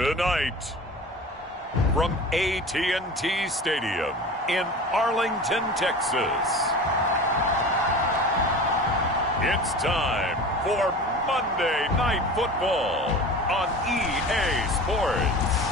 Tonight, from AT&T Stadium in Arlington, Texas, it's time for Monday Night Football on EA Sports.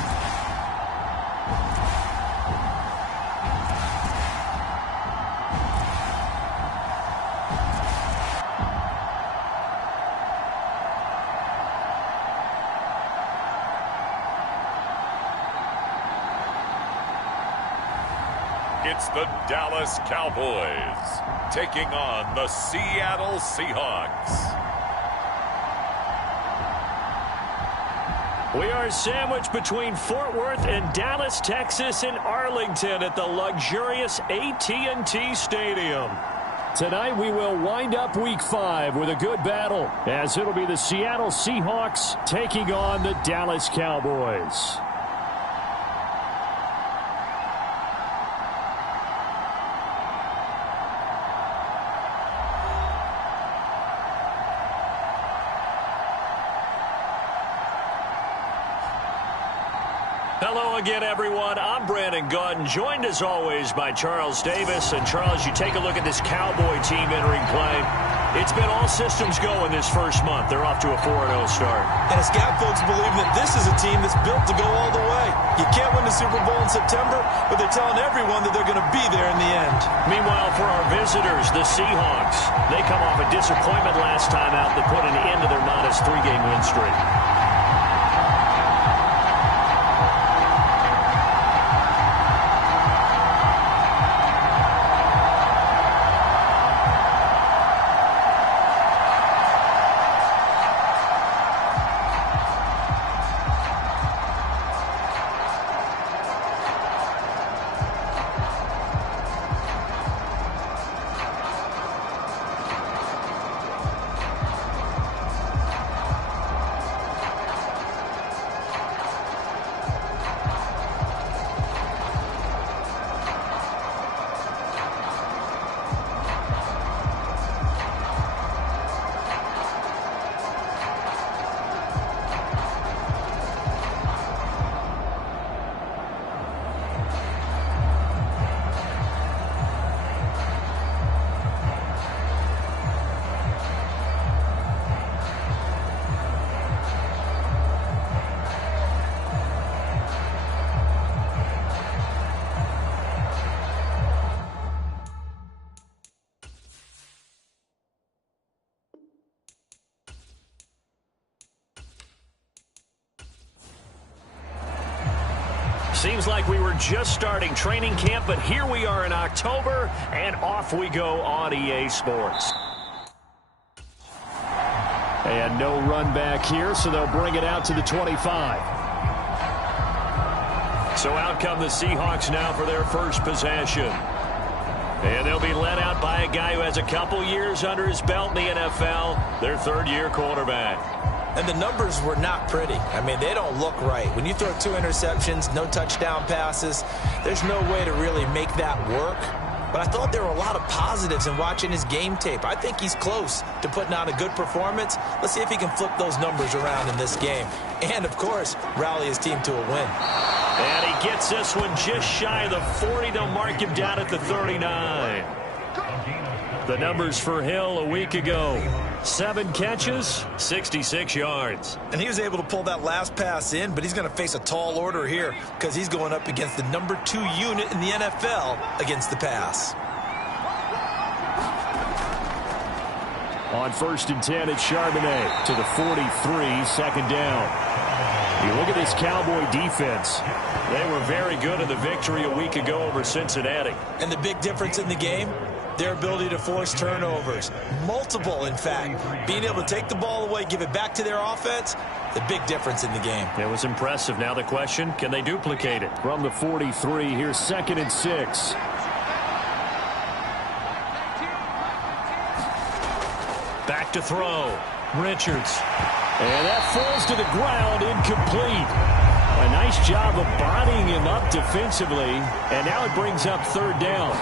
It's the Dallas Cowboys taking on the Seattle Seahawks. We are sandwiched between Fort Worth and Dallas, Texas, and Arlington at the luxurious AT&T Stadium. Tonight we will wind up Week 5 with a good battle, as it'll be the Seattle Seahawks taking on the Dallas Cowboys. Hello again, everyone. I'm Brandon Gunn, joined as always by Charles Davis. And Charles, you take a look at this Cowboy team entering play. It's been all systems go in this first month. They're off to a 4-0 start. And scout folks believe that this is a team that's built to go all the way. You can't win the Super Bowl in September, but they're telling everyone that they're going to be there in the end. Meanwhile, for our visitors, the Seahawks, they come off a disappointment last time out that put an end to their modest 3-game win streak. Seems like we were just starting training camp, but here we are in October, and off we go on EA Sports. And no run back here, so they'll bring it out to the 25. So out come the Seahawks now for their first possession. And they'll be led out by a guy who has a couple years under his belt in the NFL, their third-year quarterback. And the numbers were not pretty. I mean, they don't look right. When you throw 2 interceptions, no touchdown passes, there's no way to really make that work. But I thought there were a lot of positives in watching his game tape. I think he's close to putting out a good performance. Let's see if he can flip those numbers around in this game. And, of course, rally his team to a win. And he gets this one just shy of the 40. They'll mark him down at the 39. The numbers for Hill a week ago: 7 catches, 66 yards. And he was able to pull that last pass in, but he's going to face a tall order here because he's going up against the number 2 unit in the NFL against the pass. On 1st and 10, it's Charbonnet to the 43, second down. You look at this Cowboy defense. They were very good in the victory a week ago over Cincinnati. And the big difference in the game? Their ability to force turnovers. Multiple, in fact. Being able to take the ball away, give it back to their offense, the big difference in the game. It was impressive. Now the question, can they duplicate it? From the 43, here's 2nd and 6. Back to throw. Richards. And that falls to the ground, incomplete. A nice job of bodying him up defensively. And now it brings up 3rd down.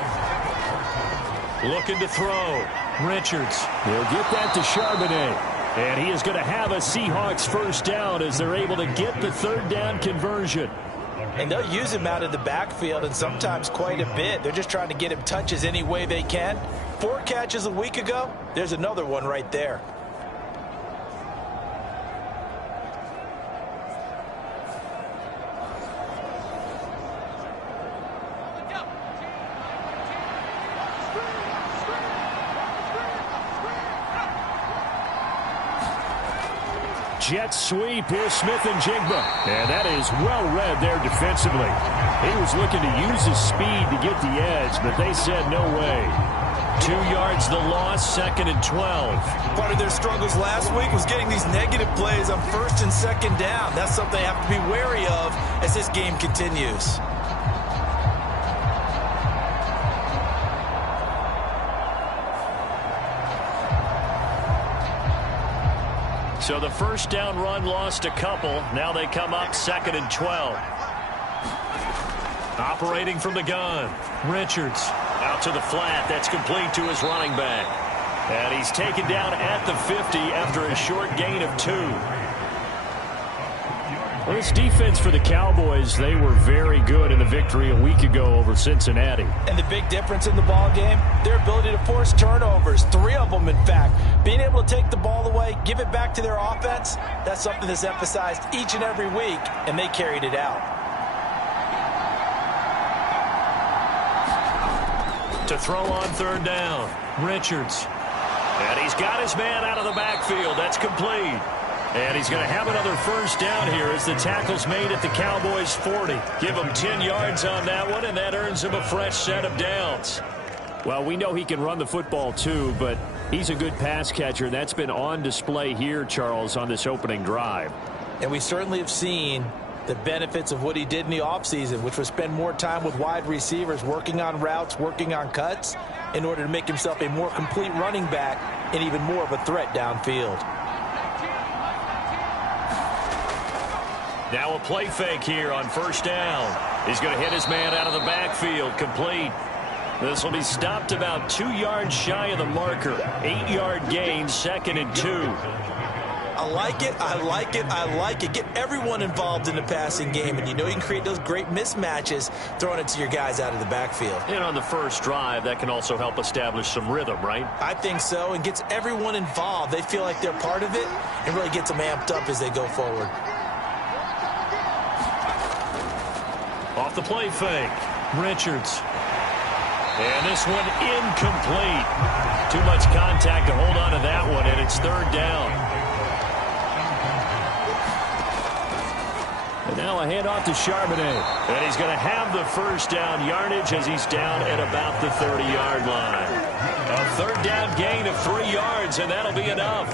Looking to throw. Richards will get that to Charbonnet. And he is going to have a Seahawks first down as they're able to get the third down conversion. And they'll use him out of the backfield, and sometimes quite a bit. They're just trying to get him touches any way they can. 4 catches a week ago. There's another one right there. Jet sweep. Here's Smith and Jigba. And that is well read there defensively. He was looking to use his speed to get the edge, but they said no way. 2 yards the loss, 2nd and 12. Part of their struggles last week was getting these negative plays on 1st and 2nd down. That's something they have to be wary of as this game continues. So the first down run lost a couple. Now they come up 2nd and 12. Operating from the gun. Richards out to the flat. That's complete to his running back. And he's taken down at the 50 after a short gain of 2. Well, this defense for the Cowboys, they were very good in the victory a week ago over Cincinnati. And the big difference in the ball game, their ability to force turnovers, 3 of them in fact. Being able to take the ball away, give it back to their offense, that's something that's emphasized each and every week, and they carried it out. To throw on 3rd down, Richards. And he's got his man out of the backfield. That's complete. And he's going to have another first down here as the tackle's made at the Cowboys' 40. Give him 10 yards on that one, and that earns him a fresh set of downs. Well, we know he can run the football too, but he's a good pass catcher, and that's been on display here, Charles, on this opening drive. And we certainly have seen the benefits of what he did in the offseason, which was spend more time with wide receivers, working on routes, working on cuts, in order to make himself a more complete running back and even more of a threat downfield. Now a play fake here on 1st down. He's going to hit his man out of the backfield, complete. This will be stopped about 2 yards shy of the marker. 8-yard gain, 2nd and 2. I like it, I like it, I like it. Get everyone involved in the passing game, and you know you can create those great mismatches throwing it to your guys out of the backfield. And on the first drive, that can also help establish some rhythm, right? I think so, and gets everyone involved. They feel like they're part of it and really gets them amped up as they go forward. Off the play fake, Richards. And this one incomplete. Too much contact to hold on to that one, and it's 3rd down. And now a handoff to Charbonnet. And he's going to have the first down yardage as he's down at about the 30-yard line. A 3rd down gain of 3 yards, and that'll be enough.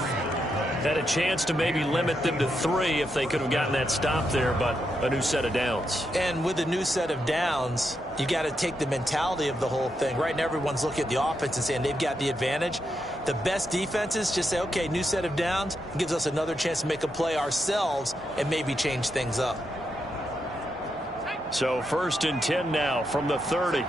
Had a chance to maybe limit them to 3 if they could have gotten that stop there, but a new set of downs. And with a new set of downs, you got to take the mentality of the whole thing. Right now, everyone's looking at the offense and saying they've got the advantage. The best defenses just say, okay, new set of downs, gives us another chance to make a play ourselves and maybe change things up. So 1st and 10 now from the 30.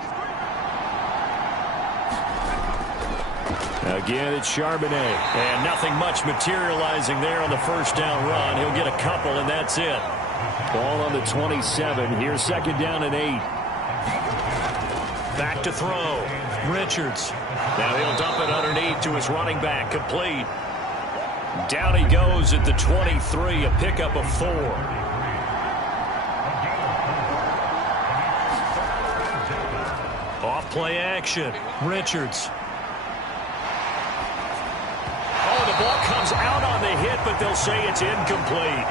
Again, it's Charbonnet. And nothing much materializing there on the first down run. He'll get a couple, and that's it. Ball on the 27. Here's 2nd down and 8. Back to throw. Richards. Now he'll dump it underneath to his running back. Complete. Down he goes at the 23. A pickup of 4. Off play action. Richards. Oh, the ball comes out on the hit, but they'll say it's incomplete.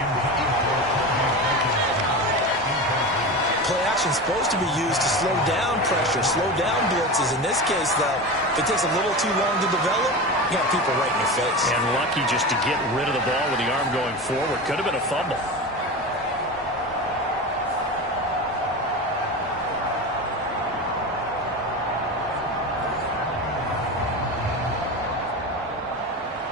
Play action's supposed to be used to slow down pressure, slow down blitzes. In this case, though, if it takes a little too long to develop, you got people right in your face. And lucky just to get rid of the ball with the arm going forward. Could have been a fumble.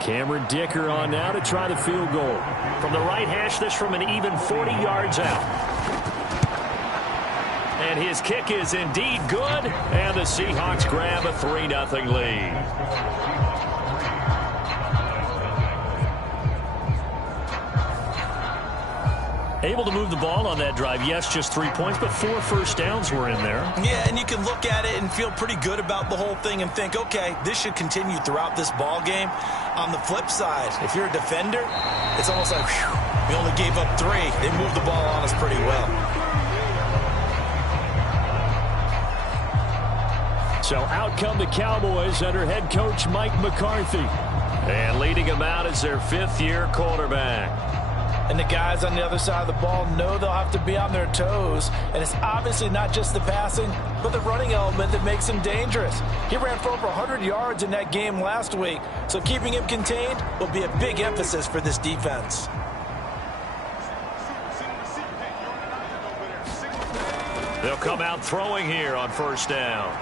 Cameron Dicker on now to try the field goal. From the right hash, this from an even 40 yards out. And his kick is indeed good. And the Seahawks grab a 3-0 lead. Able to move the ball on that drive. Yes, just 3 points, but 4 first downs were in there. Yeah, and you can look at it and feel pretty good about the whole thing and think, okay, this should continue throughout this ball game. On the flip side, if you're a defender, it's almost like, whew, we only gave up 3. They moved the ball on us pretty well. So out come the Cowboys under head coach Mike McCarthy. And leading them out is their 5th-year quarterback. And the guys on the other side of the ball know they'll have to be on their toes. And it's obviously not just the passing, but the running element that makes him dangerous. He ran for over 100 yards in that game last week, so keeping him contained will be a big emphasis for this defense. They'll come out throwing here on first down.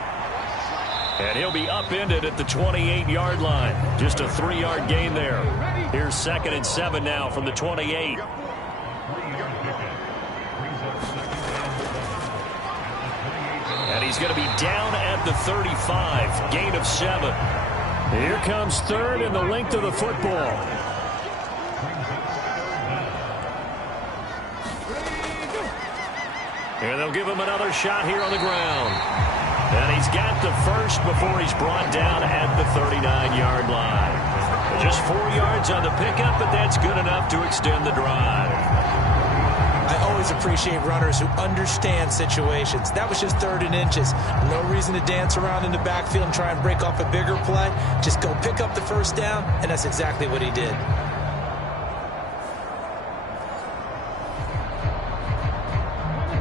And he'll be upended at the 28-yard line. Just a 3-yard gain there. Here's 2nd and 7 now from the 28. And he's going to be down at the 35. Gain of 7. Here comes 3rd and the length of the football. And they'll give him another shot here on the ground. And he's got the first before he's brought down at the 39-yard line. Just 4 yards on the pickup, but that's good enough to extend the drive. I always appreciate runners who understand situations. That was just 3rd and inches. No reason to dance around in the backfield and try and break off a bigger play. Just go pick up the first down, and that's exactly what he did.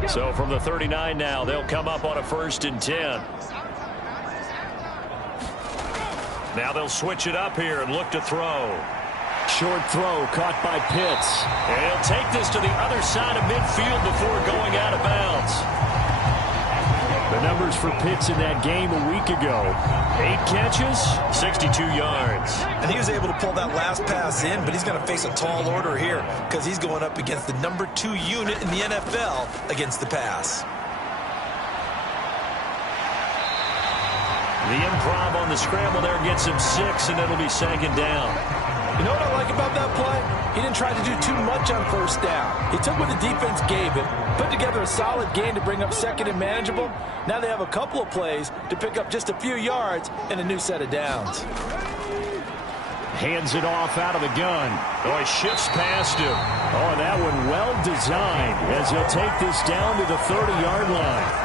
So from the 39 now, they'll come up on a 1st and 10. Now they'll switch it up here and look to throw. Short throw caught by Pitts. And he'll take this to the other side of midfield before going out of bounds. The numbers for Pitts in that game a week ago. 8 catches, 62 yards. And he was able to pull that last pass in, but he's going to face a tall order here because he's going up against the number 2 unit in the NFL against the pass. The improv on the scramble there gets him 6, and it'll be 2nd down. You know what I like about that play? He didn't try to do too much on first down. He took what the defense gave him, put together a solid game to bring up 2nd and manageable. Now they have a couple of plays to pick up just a few yards and a new set of downs. Hands it off out of the gun. Oh, he shifts past him. Oh, and that one well designed as he'll take this down to the 30-yard line.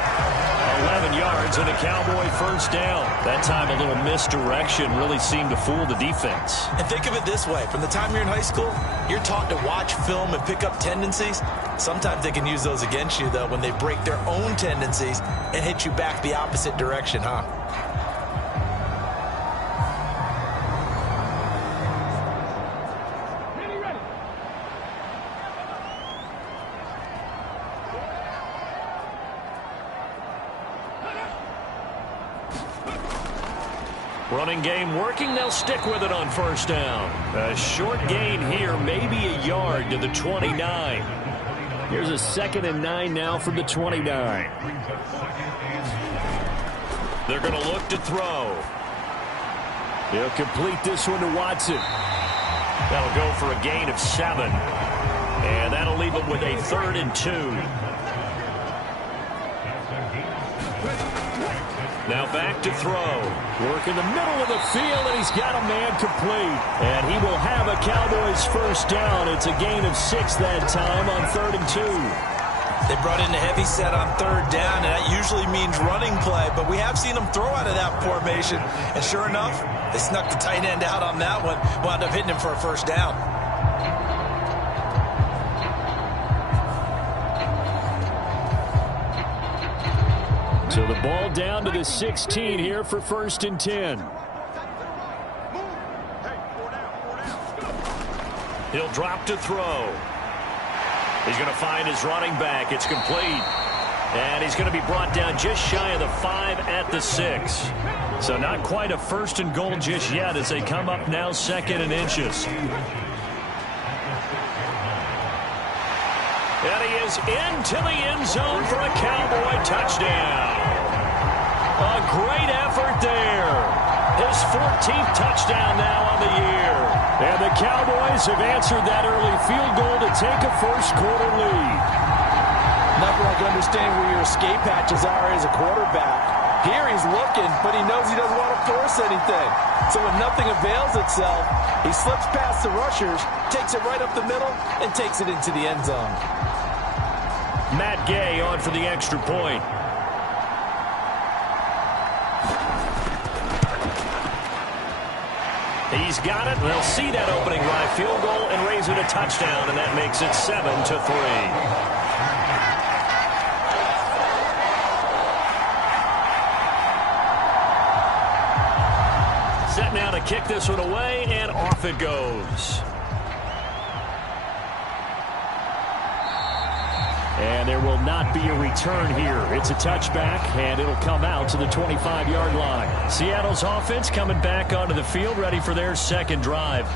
11 yards and a Cowboy first down. That time a little misdirection really seemed to fool the defense. And think of it this way. From the time you're in high school, you're taught to watch film and pick up tendencies. Sometimes they can use those against you, though, when they break their own tendencies and hit you back the opposite direction, huh? Running game working. They'll stick with it on first down. A short gain here, maybe a yard to the 29. Here's a 2nd and 9 now from the 29. They're going to look to throw. He'll complete this one to Watson. That'll go for a gain of 7. And that'll leave him with a 3rd and 2. Now back to throw. Work in the middle of the field, and he's got a man complete. And he will have a Cowboys first down. It's a gain of 6 that time on 3rd and 2. They brought in a heavy set on 3rd down, and that usually means running play. But we have seen them throw out of that formation. And sure enough, they snuck the tight end out on that one. Wound up hitting him for a first down. So the ball down to the 16 here for 1st and 10. He'll drop to throw. He's going to find his running back. It's complete. And he's going to be brought down just shy of the 5 at the 6. So not quite a 1st and goal just yet as they come up now 2nd and inches. And he is into the end zone for a Cowboy touchdown. A great effort there. His 14th touchdown now on the year. And the Cowboys have answered that early field goal to take a first-quarter lead. Nothing like understanding where your escape hatches are as a quarterback. Here he's looking, but he knows he doesn't want to force anything. So when nothing avails itself, he slips past the rushers, takes it right up the middle, and takes it into the end zone. Matt Gay on for the extra point. He's got it. They'll see that opening drive field goal and raise it a touchdown, and that makes it 7-3. Set now to kick this one away, and off it goes. And there will not be a return here. It's a touchback, and it'll come out to the 25-yard line. Seattle's offense coming back onto the field, ready for their second drive.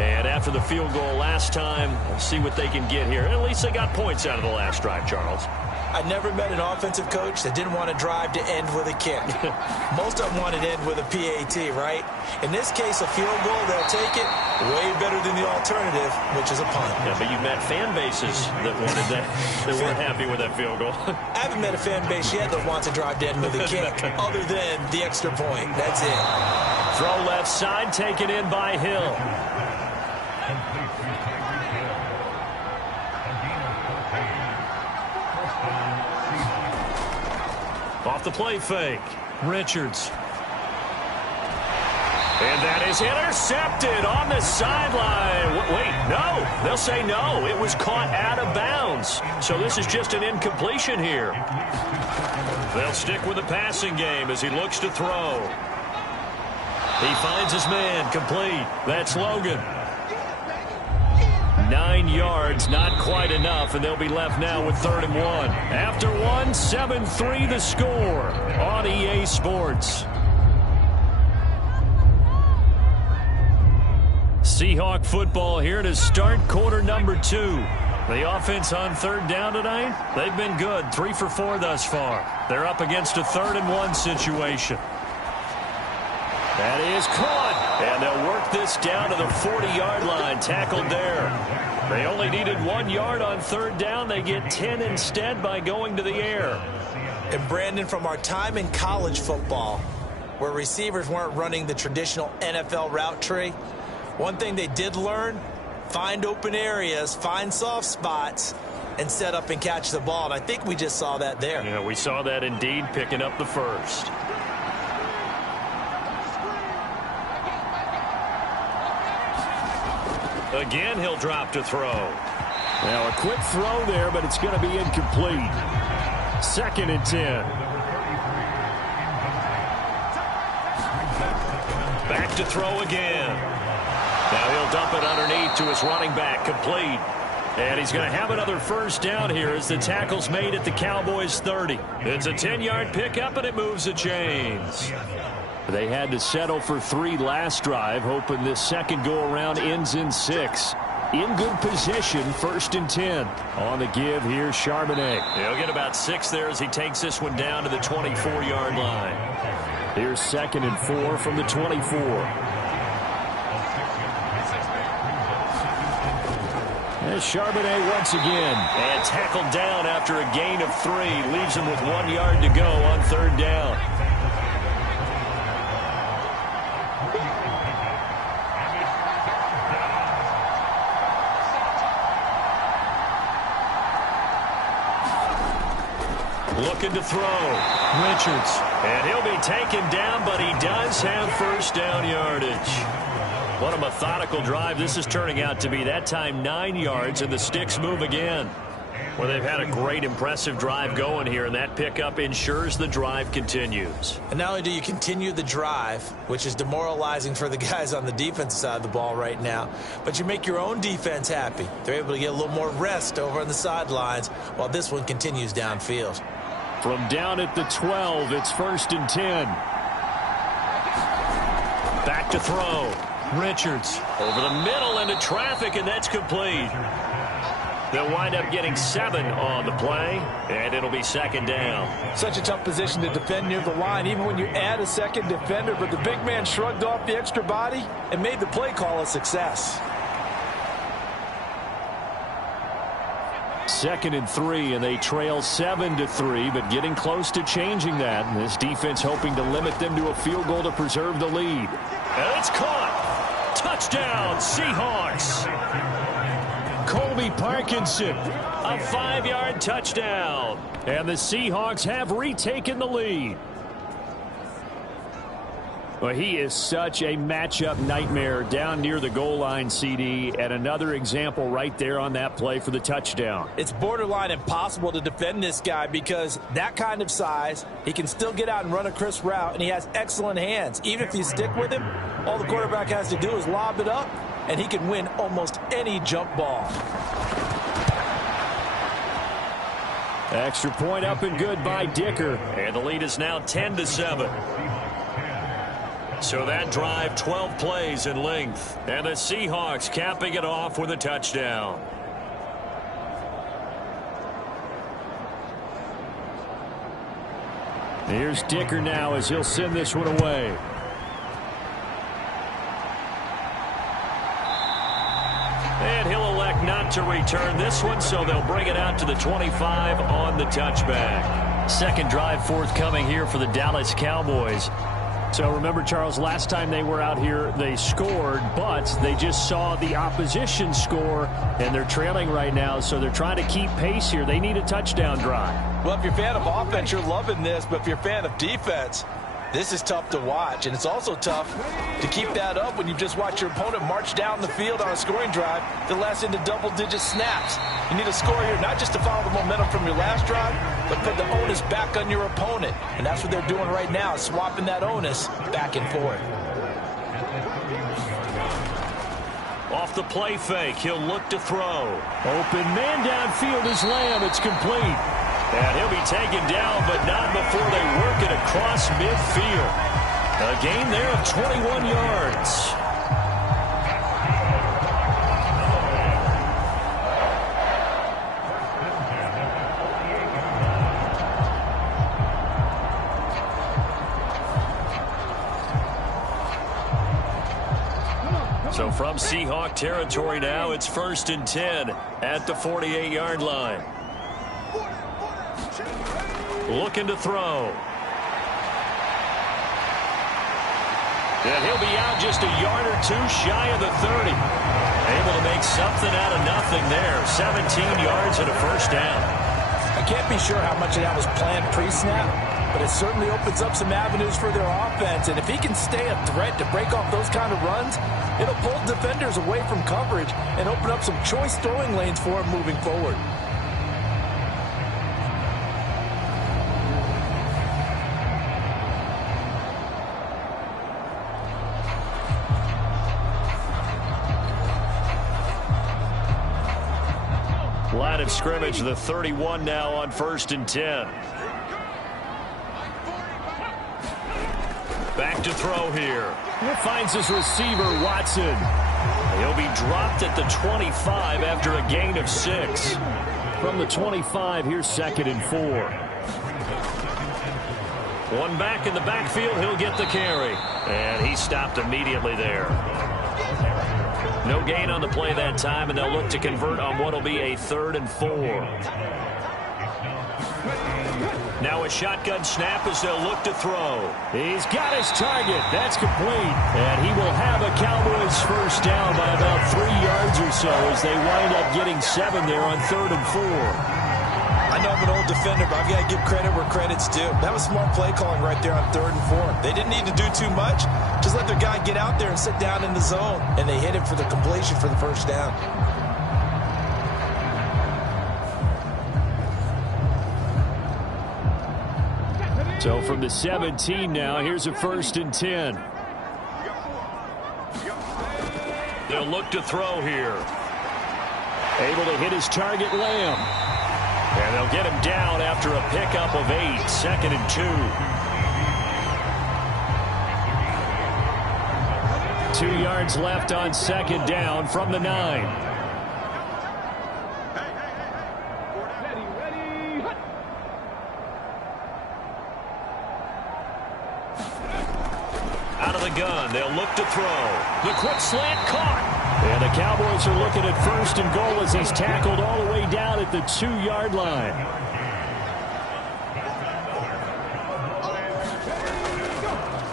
And after the field goal last time, we'll see what they can get here. At least they got points out of the last drive, Charles. I never met an offensive coach that didn't want to drive to end with a kick. Most of them wanted to end with a PAT, right? In this case, a field goal, they'll take it way better than the alternative, which is a punt. Yeah, but you've met fan bases that wanted that, that weren't happy with that field goal. I haven't met a fan base yet that wants to drive to end with a kick, other than the extra point. That's it. Throw left side, taken in by Hill. Off the play fake. Richards. And that is intercepted on the sideline. Wait, no. They'll say no. It was caught out of bounds. So this is just an incompletion here. They'll stick with the passing game as he looks to throw. He finds his man. Complete. That's Logan. 9 yards, not quite enough, and they'll be left now with 3rd and 1. After 1, 7-3 the score on EA Sports. Seahawk football here to start quarter number 2. The offense on 3rd down tonight, they've been good, 3 for 4 thus far. They're up against a 3rd and 1 situation. That is caught, and they'll work this down to the 40-yard line, tackled there. They only needed 1 yard on 3rd down. They get 10 instead by going to the air. And Brandon, from our time in college football, where receivers weren't running the traditional NFL route tree, one thing they did learn, find open areas, find soft spots, and set up and catch the ball. And I think we just saw that there. Yeah, we saw that indeed, picking up the first. Again, he'll drop to throw. Now, a quick throw there, but it's going to be incomplete. 2nd and 10. Back to throw again. Now he'll dump it underneath to his running back, complete. And he's going to have another first down here as the tackle's made at the Cowboys' 30. It's a 10-yard pickup, and it moves the chains. They had to settle for 3 last drive, hoping this second go-around ends in 6. In good position, 1st and 10. On the give here, Charbonnet. He'll get about 6 there as he takes this one down to the 24-yard line. Here's 2nd and 4 from the 24. There's Charbonnet once again. And tackled down after a gain of 3. Leaves him with 1 yard to go on 3rd down. Looking to throw. Richards. And he'll be taken down, but he does have first down yardage. What a methodical drive this is turning out to be. That time 9 yards, and the sticks move again. Well, they've had a great, impressive drive going here, and that pickup ensures the drive continues. And not only do you continue the drive, which is demoralizing for the guys on the defensive side of the ball right now, but you make your own defense happy. They're able to get a little more rest over on the sidelines while this one continues downfield. From down at the 12, it's 1st and 10. Back to throw. Richards over the middle into traffic, and that's complete. They'll wind up getting 7 on the play, and it'll be second down. Such a tough position to defend near the line, even when you add a second defender, but the big man shrugged off the extra body and made the play call a success. 2nd and 3, and they trail 7-3, but getting close to changing that. And this defense hoping to limit them to a field goal to preserve the lead. And it's caught. Touchdown, Seahawks. Colby Parkinson, a 5-yard touchdown. And the Seahawks have retaken the lead. Well, he is such a matchup nightmare down near the goal line, CD, and another example right there on that play for the touchdown. It's borderline impossible to defend this guy because that kind of size, he can still get out and run a crisp route, and he has excellent hands. Even if you stick with him, all the quarterback has to do is lob it up, and he can win almost any jump ball. Extra point up and good by Dicker, and the lead is now 10-7. So that drive, 12 plays in length. And the Seahawks capping it off with a touchdown. Here's Dicker now as he'll send this one away. And he'll elect not to return this one, so they'll bring it out to the 25 on the touchback. Second drive forthcoming here for the Dallas Cowboys. So remember, Charles, last time they were out here, they scored, but they just saw the opposition score, and they're trailing right now, so they're trying to keep pace here. They need a touchdown drive. Well, if you're a fan of offense, you're loving this, but if you're a fan of defense, this is tough to watch, and it's also tough to keep that up when you just watch your opponent march down the field on a scoring drive that lasts into double-digit snaps. You need a score here not just to follow the momentum from your last drive, but put the onus back on your opponent. And that's what they're doing right now, swapping that onus back and forth. Off the play fake, he'll look to throw. Open man downfield is Lamb. It's complete. And he'll be taken down, but not before they work it across midfield. A gain there of 21 yards. So from Seahawk territory now, it's 1st and 10 at the 48-yard line. Looking to throw. And he'll be out just a yard or two shy of the 30. Able to make something out of nothing there. 17 yards and a first down. I can't be sure how much of that was planned pre-snap, but it certainly opens up some avenues for their offense. And if he can stay a threat to break off those kind of runs, it'll pull defenders away from coverage and open up some choice throwing lanes for him moving forward. Line of scrimmage, the 31 now on 1st and 10. Back to throw here. He finds his receiver, Watson. He'll be dropped at the 25 after a gain of 6. From the 25, here's 2nd and 4. One back in the backfield, he'll get the carry. And he stopped immediately there. No gain on the play that time, and they'll look to convert on what will be a 3rd and 4. Now a shotgun snap as they'll look to throw. He's got his target. That's complete. And he will have a Cowboys first down by about 3 yards or so as they wind up getting 7 there on 3rd and 4. I know I'm an old defender, but I've got to give credit where credit's due. That was smart play calling right there on 3rd and 4. They didn't need to do too much. Just let their guy get out there and sit down in the zone. And they hit him for the completion for the first down. So from the 17 now, here's a 1st and 10. They'll look to throw here. Able to hit his target, Lamb. And they'll get him down after a pickup of 8, 2nd and 2. 2 yards left on 2nd down from the 9. the gun. They'll look to throw. The quick slant caught. And the Cowboys are looking at 1st and goal as he's tackled all the way down at the 2-yard line.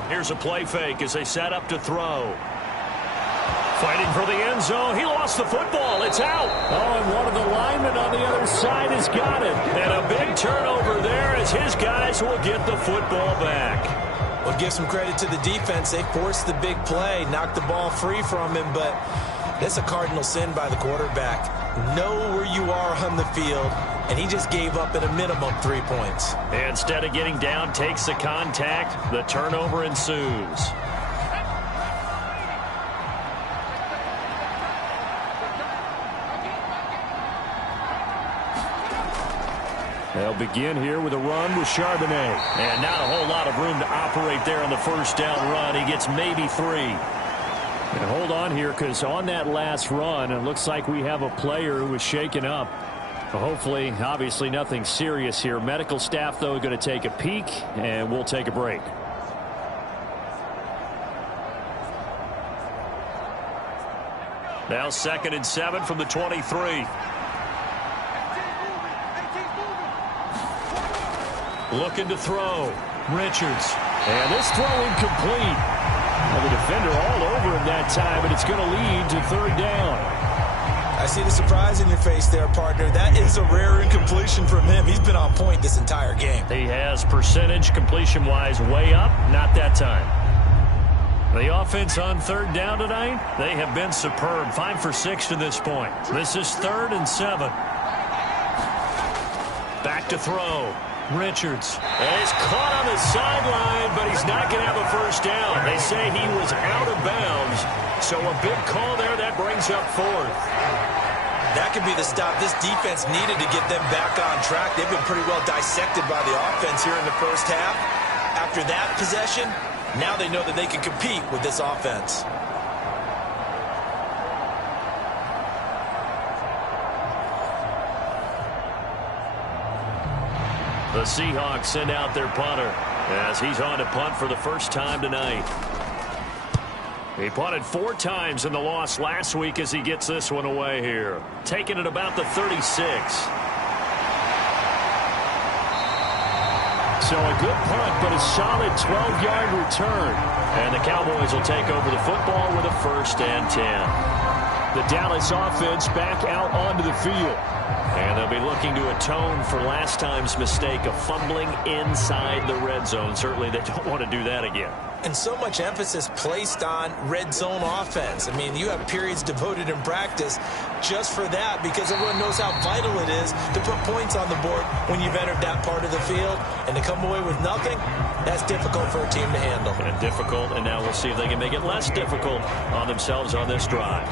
Here's a play fake as they set up to throw. Fighting for the end zone. He lost the football. It's out. Oh, and one of the linemen on the other side has got it. And a big turnover there as his guys will get the football back. Well, give some credit to the defense. They forced the big play, knocked the ball free from him, but that's a cardinal sin by the quarterback. Know where you are on the field, and he just gave up at a minimum 3 points. Instead of getting down, takes the contact. The turnover ensues. They'll begin here with a run with Charbonnet. And not a whole lot of room to operate there on the first down run. He gets maybe 3. And hold on here, because on that last run, it looks like we have a player who was shaken up. Hopefully, obviously nothing serious here. Medical staff, though, going to take a peek, and we'll take a break. Now 2nd and 7 from the 23. Looking to throw. Richards. And this throw incomplete. And the defender all over him that time, and it's going to lead to 3rd down. I see the surprise in your face there, partner. That is a rare incompletion from him. He's been on point this entire game. He has percentage completion-wise way up. Not that time. The offense on 3rd down tonight, they have been superb. 5 for 6 to this point. This is 3rd and 7. Back to throw. Richards. And he's caught on the sideline, but he's not going to have a first down. They say he was out of bounds. So a big call there. That brings up 4th. That could be the stop this defense needed to get them back on track. They've been pretty well dissected by the offense here in the first half. After that possession, now they know that they can compete with this offense. The Seahawks send out their punter as he's on to punt for the first time tonight. He punted 4 times in the loss last week as he gets this one away here. Taking it about the 36. So a good punt, but a solid 12-yard return. And the Cowboys will take over the football with a 1st and 10. The Dallas offense back out onto the field. And they'll be looking to atone for last time's mistake of fumbling inside the red zone. Certainly they don't want to do that again. And so much emphasis placed on red zone offense. I mean, you have periods devoted in practice just for that because everyone knows how vital it is to put points on the board when you've entered that part of the field. And to come away with nothing, that's difficult for a team to handle. And difficult, and now we'll see if they can make it less difficult on themselves on this drive.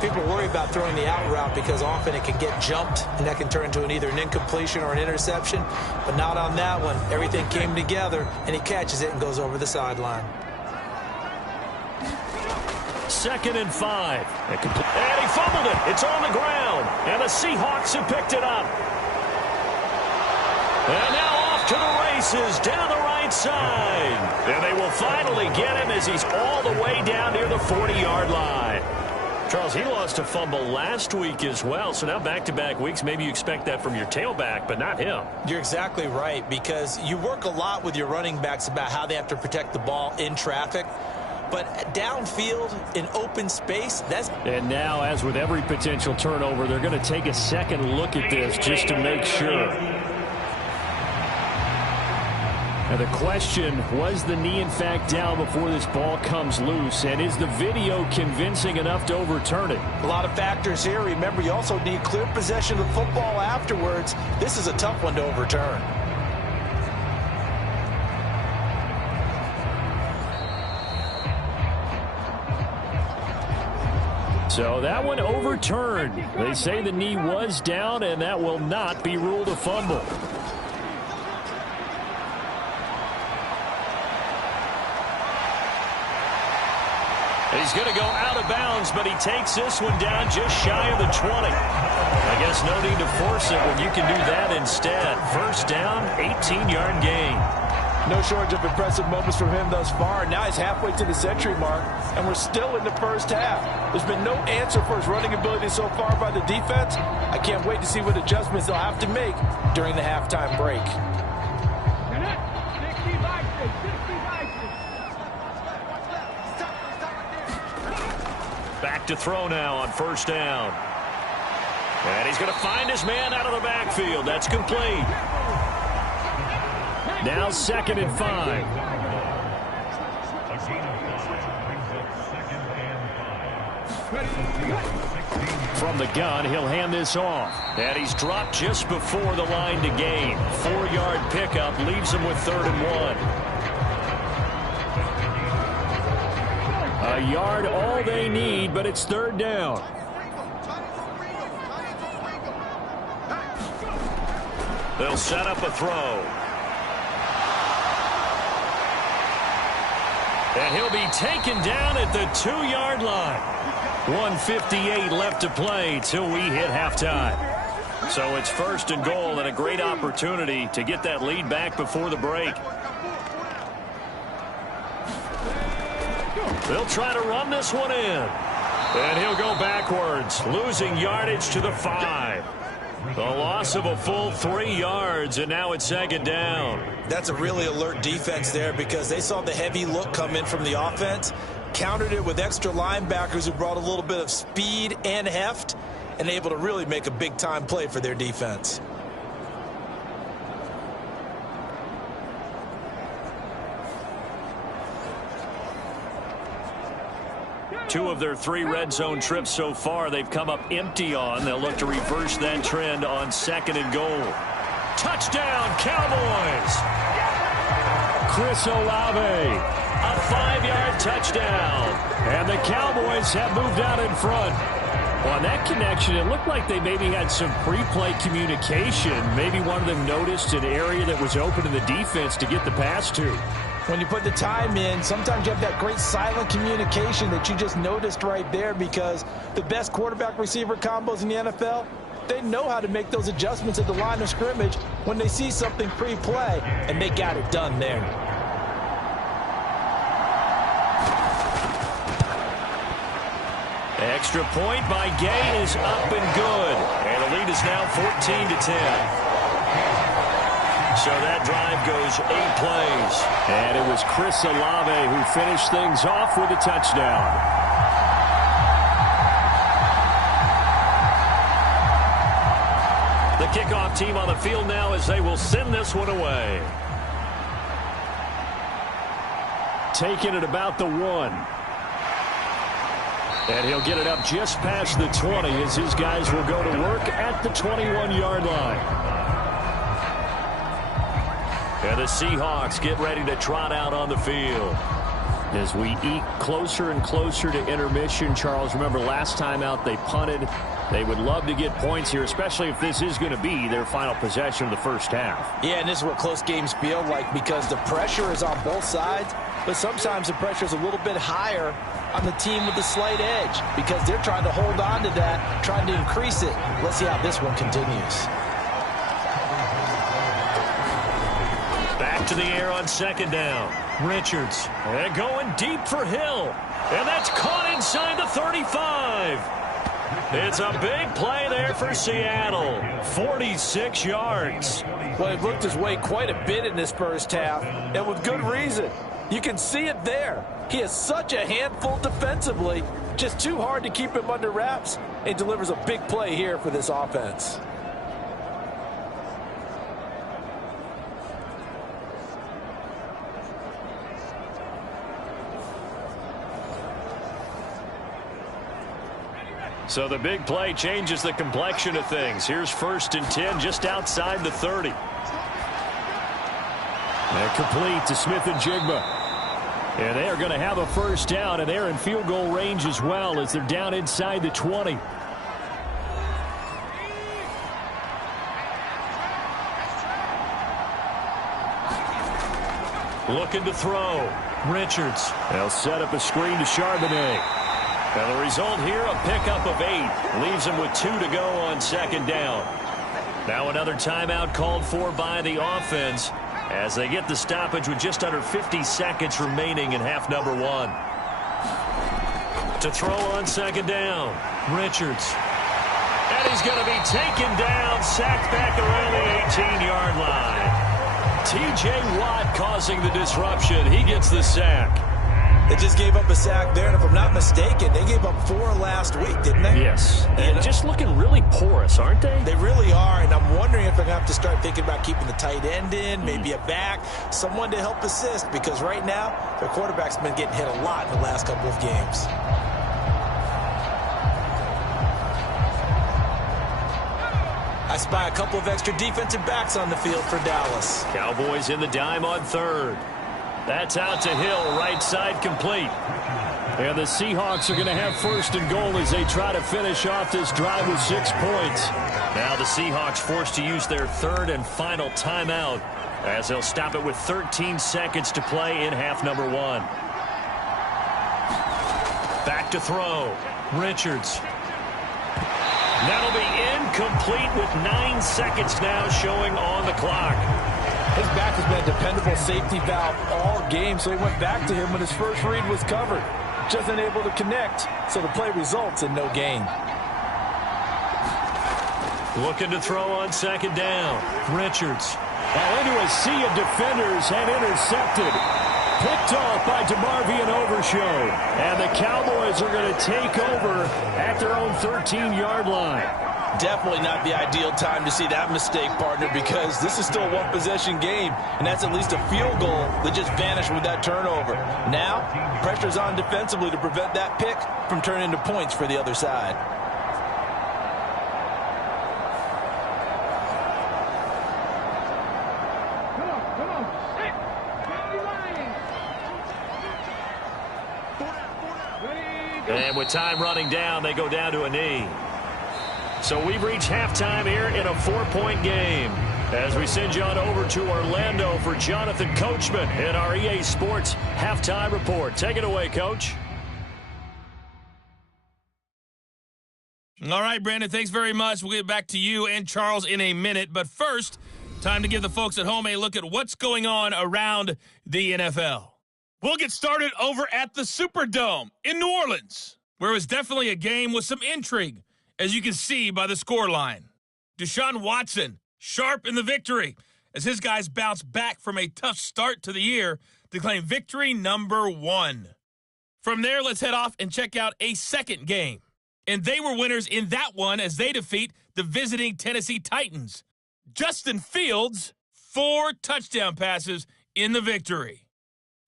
People worry about throwing the out route because often it can get jumped, and that can turn into either an incompletion or an interception. But not on that one. Everything came together, and he catches it and goes over the sideline. 2nd and 5. And he fumbled it. It's on the ground. And the Seahawks have picked it up. And now off to the races down the right side. And they will finally get him as he's all the way down near the 40-yard line. Charles, he lost a fumble last week as well, so now back-to-back weeks, maybe you expect that from your tailback, but not him. You're exactly right, because you work a lot with your running backs about how they have to protect the ball in traffic, but downfield in open space, that's... And now, as with every potential turnover, they're going to take a second look at this just to make sure. Now the question, was the knee in fact down before this ball comes loose? And is the video convincing enough to overturn it? A lot of factors here. Remember, you also need clear possession of the football afterwards. This is a tough one to overturn. So that one overturned. They say the knee was down, and that will not be ruled a fumble. He's going to go out of bounds, but he takes this one down just shy of the 20. I guess no need to force it when you can do that instead. First down, 18-yard gain. No shortage of impressive moments from him thus far. Now he's halfway to the century mark, and we're still in the first half. There's been no answer for his running ability so far by the defense. I can't wait to see what adjustments they'll have to make during the halftime break. Back to throw now on first down. And he's going to find his man out of the backfield. That's complete. Now 2nd and 5. From the gun, he'll hand this off. And he's dropped just before the line to gain. 4-yard pickup leaves him with 3rd and 1. A yard all they need, but it's 3rd down. They'll set up a throw. And he'll be taken down at the 2-yard line. 1:58 left to play till we hit halftime. So it's 1st and goal and a great opportunity to get that lead back before the break. They'll try to run this one in. And he'll go backwards, losing yardage to the 5. The loss of a full 3 yards, and now it's 2nd down. That's a really alert defense there because they saw the heavy look come in from the offense, countered it with extra linebackers who brought a little bit of speed and heft, and able to really make a big-time play for their defense. Two of their 3 red zone trips so far, they've come up empty on. They'll look to reverse that trend on 2nd and goal. Touchdown, Cowboys! Chris Olave, a 5-yard touchdown. And the Cowboys have moved out in front. On that connection, it looked like they maybe had some pre-play communication. Maybe one of them noticed an area that was open in the defense to get the pass to. When you put the time in, sometimes you have that great silent communication that you just noticed right there because the best quarterback-receiver combos in the NFL, they know how to make those adjustments at the line of scrimmage when they see something pre-play, and they got it done there. Extra point by Gay is up and good. And the lead is now 14-10. So that drive goes 8 plays. And it was Chris Olave who finished things off with a touchdown. The kickoff team on the field now as they will send this one away. Taking it about the 1. And he'll get it up just past the 20 as his guys will go to work at the 21-yard line. And the Seahawks get ready to trot out on the field. As we eke closer and closer to intermission, Charles, remember last time out they punted. They would love to get points here, especially if this is going to be their final possession of the first half. Yeah, and this is what close games feel like because the pressure is on both sides, but sometimes the pressure is a little bit higher on the team with the slight edge because they're trying to hold on to that, trying to increase it. Let's see how this one continues. Back to the air on 2nd down. Richards. And going deep for Hill. And that's caught inside the 35. It's a big play there for Seattle. 46 yards. Well, it looked his way quite a bit in this first half, and with good reason. You can see it there. He is such a handful defensively. Just too hard to keep him under wraps, and delivers a big play here for this offense. So the big play changes the complexion of things. Here's 1st and 10 just outside the 30. And complete to Smith and Jigba. And they are going to have a first down, and they're in field goal range as well as they're down inside the 20. Looking to throw. Richards. They'll set up a screen to Charbonnet. And the result here, a pickup of 8. Leaves him with 2 to go on 2nd down. Now another timeout called for by the offense. as they get the stoppage with just under 50 seconds remaining in half number 1. To throw on second down, Richards. And he's going to be taken down, sacked back around the 18-yard line. T.J. Watt causing the disruption. He gets the sack. They just gave up a sack there, and if I'm not mistaken, they gave up 4 last week, didn't they? Yes, and just looking really porous, aren't they? They really are, and I'm wondering if they're going to have to start thinking about keeping the tight end in, maybe a back, someone to help assist, because right now, their quarterback's been getting hit a lot in the last couple of games. I spy a couple of extra defensive backs on the field for Dallas. Cowboys in the dime on third. That's out to Hill, right side complete. And the Seahawks are going to have first and goal as they try to finish off this drive with 6 points. Now the Seahawks forced to use their third and final timeout as they'll stop it with 13 seconds to play in half number 1. Back to throw. Richards. That'll be incomplete with 9 seconds now showing on the clock. His back has been a dependable safety valve all game, so he went back to him when his first read was covered. Just unable to connect, so the play results in no gain. Looking to throw on second down. Richards. Well, into a sea of defenders and intercepted. Picked off by DeMarvion Overshow. And the Cowboys are going to take over at their own 13-yard line. Definitely not the ideal time to see that mistake, partner, because this is still a one-possession game, and that's at least a field goal that just vanished with that turnover. Now, pressure's on defensively to prevent that pick from turning into points for the other side. And with time running down, they go down to a knee. So we've reached halftime here in a 4-point game. As we send you on over to Orlando for Jonathan Coachman in our EA Sports Halftime Report. Take it away, Coach. All right, Brandon, thanks very much. We'll get back to you and Charles in a minute. But first, time to give the folks at home a look at what's going on around the NFL. We'll get started over at the Superdome in New Orleans, where it was definitely a game with some intrigue, as you can see by the scoreline. Deshaun Watson, sharp in the victory, as his guys bounce back from a tough start to the year to claim victory number 1. From there, let's head off and check out a second game. And they were winners in that one as they defeat the visiting Tennessee Titans. Justin Fields, 4 touchdown passes in the victory.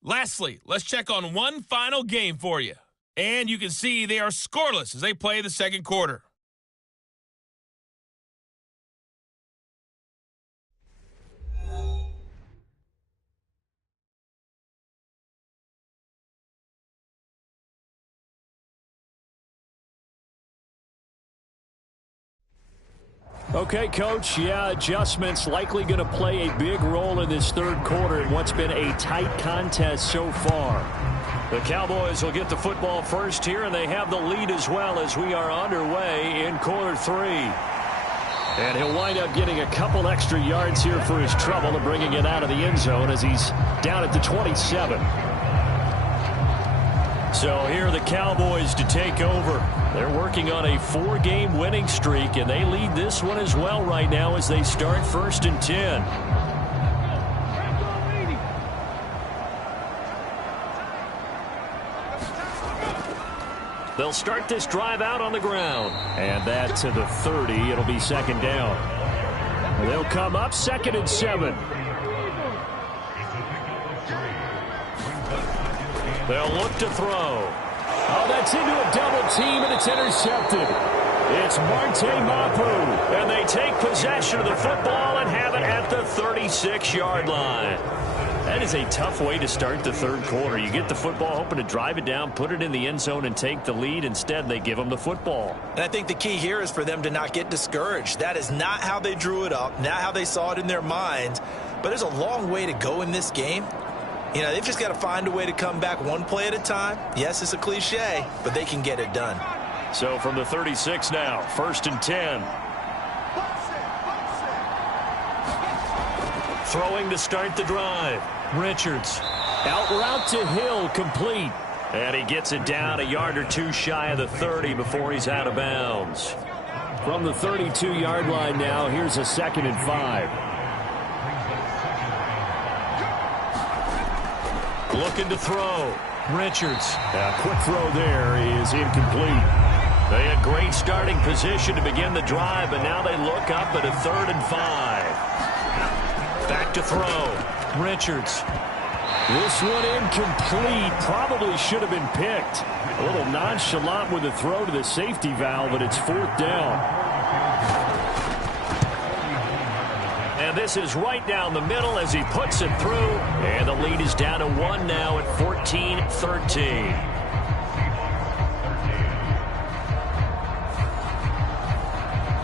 Lastly, let's check on one final game for you. And you can see they are scoreless as they play the second quarter. Okay, Coach, adjustments likely going to play a big role in this third quarter in what's been a tight contest so far. The Cowboys will get the football first here, and they have the lead as well as we are underway in quarter 3. And he'll wind up getting a couple extra yards here for his trouble and bringing it out of the end zone as he's down at the 27. So here are the Cowboys to take over. They're working on a 4-game winning streak, and they lead this one as well right now as they start 1st and 10. They'll start this drive out on the ground. And that to the 30. It'll be second down. They'll come up 2nd and 7. They'll look to throw. Oh, that's into a double team, and it's intercepted. It's Marte Mapu. And they take possession of the football and have it at the 36-yard line. That is a tough way to start the third quarter. You get the football, hoping to drive it down, put it in the end zone, and take the lead. Instead, they give them the football. And I think the key here is for them to not get discouraged. That is not how they drew it up, not how they saw it in their minds. But there's a long way to go in this game. You know, they've just got to find a way to come back one play at a time. Yes, it's a cliche, but they can get it done. So from the 36 now, 1st and 10. Throwing to start the drive. Richards. Out route to Hill, complete. And he gets it down a yard or two shy of the 30 before he's out of bounds. From the 32-yard line now, here's a 2nd and 5. Looking to throw. Richards. A quick throw there is incomplete. They had great starting position to begin the drive, but now they look up at a 3rd and 5. Back to throw. Richards. This one incomplete. Probably should have been picked. A little nonchalant with the throw to the safety valve, but it's 4th down. And this is right down the middle as he puts it through. And the lead is down to 1 now at 14-13.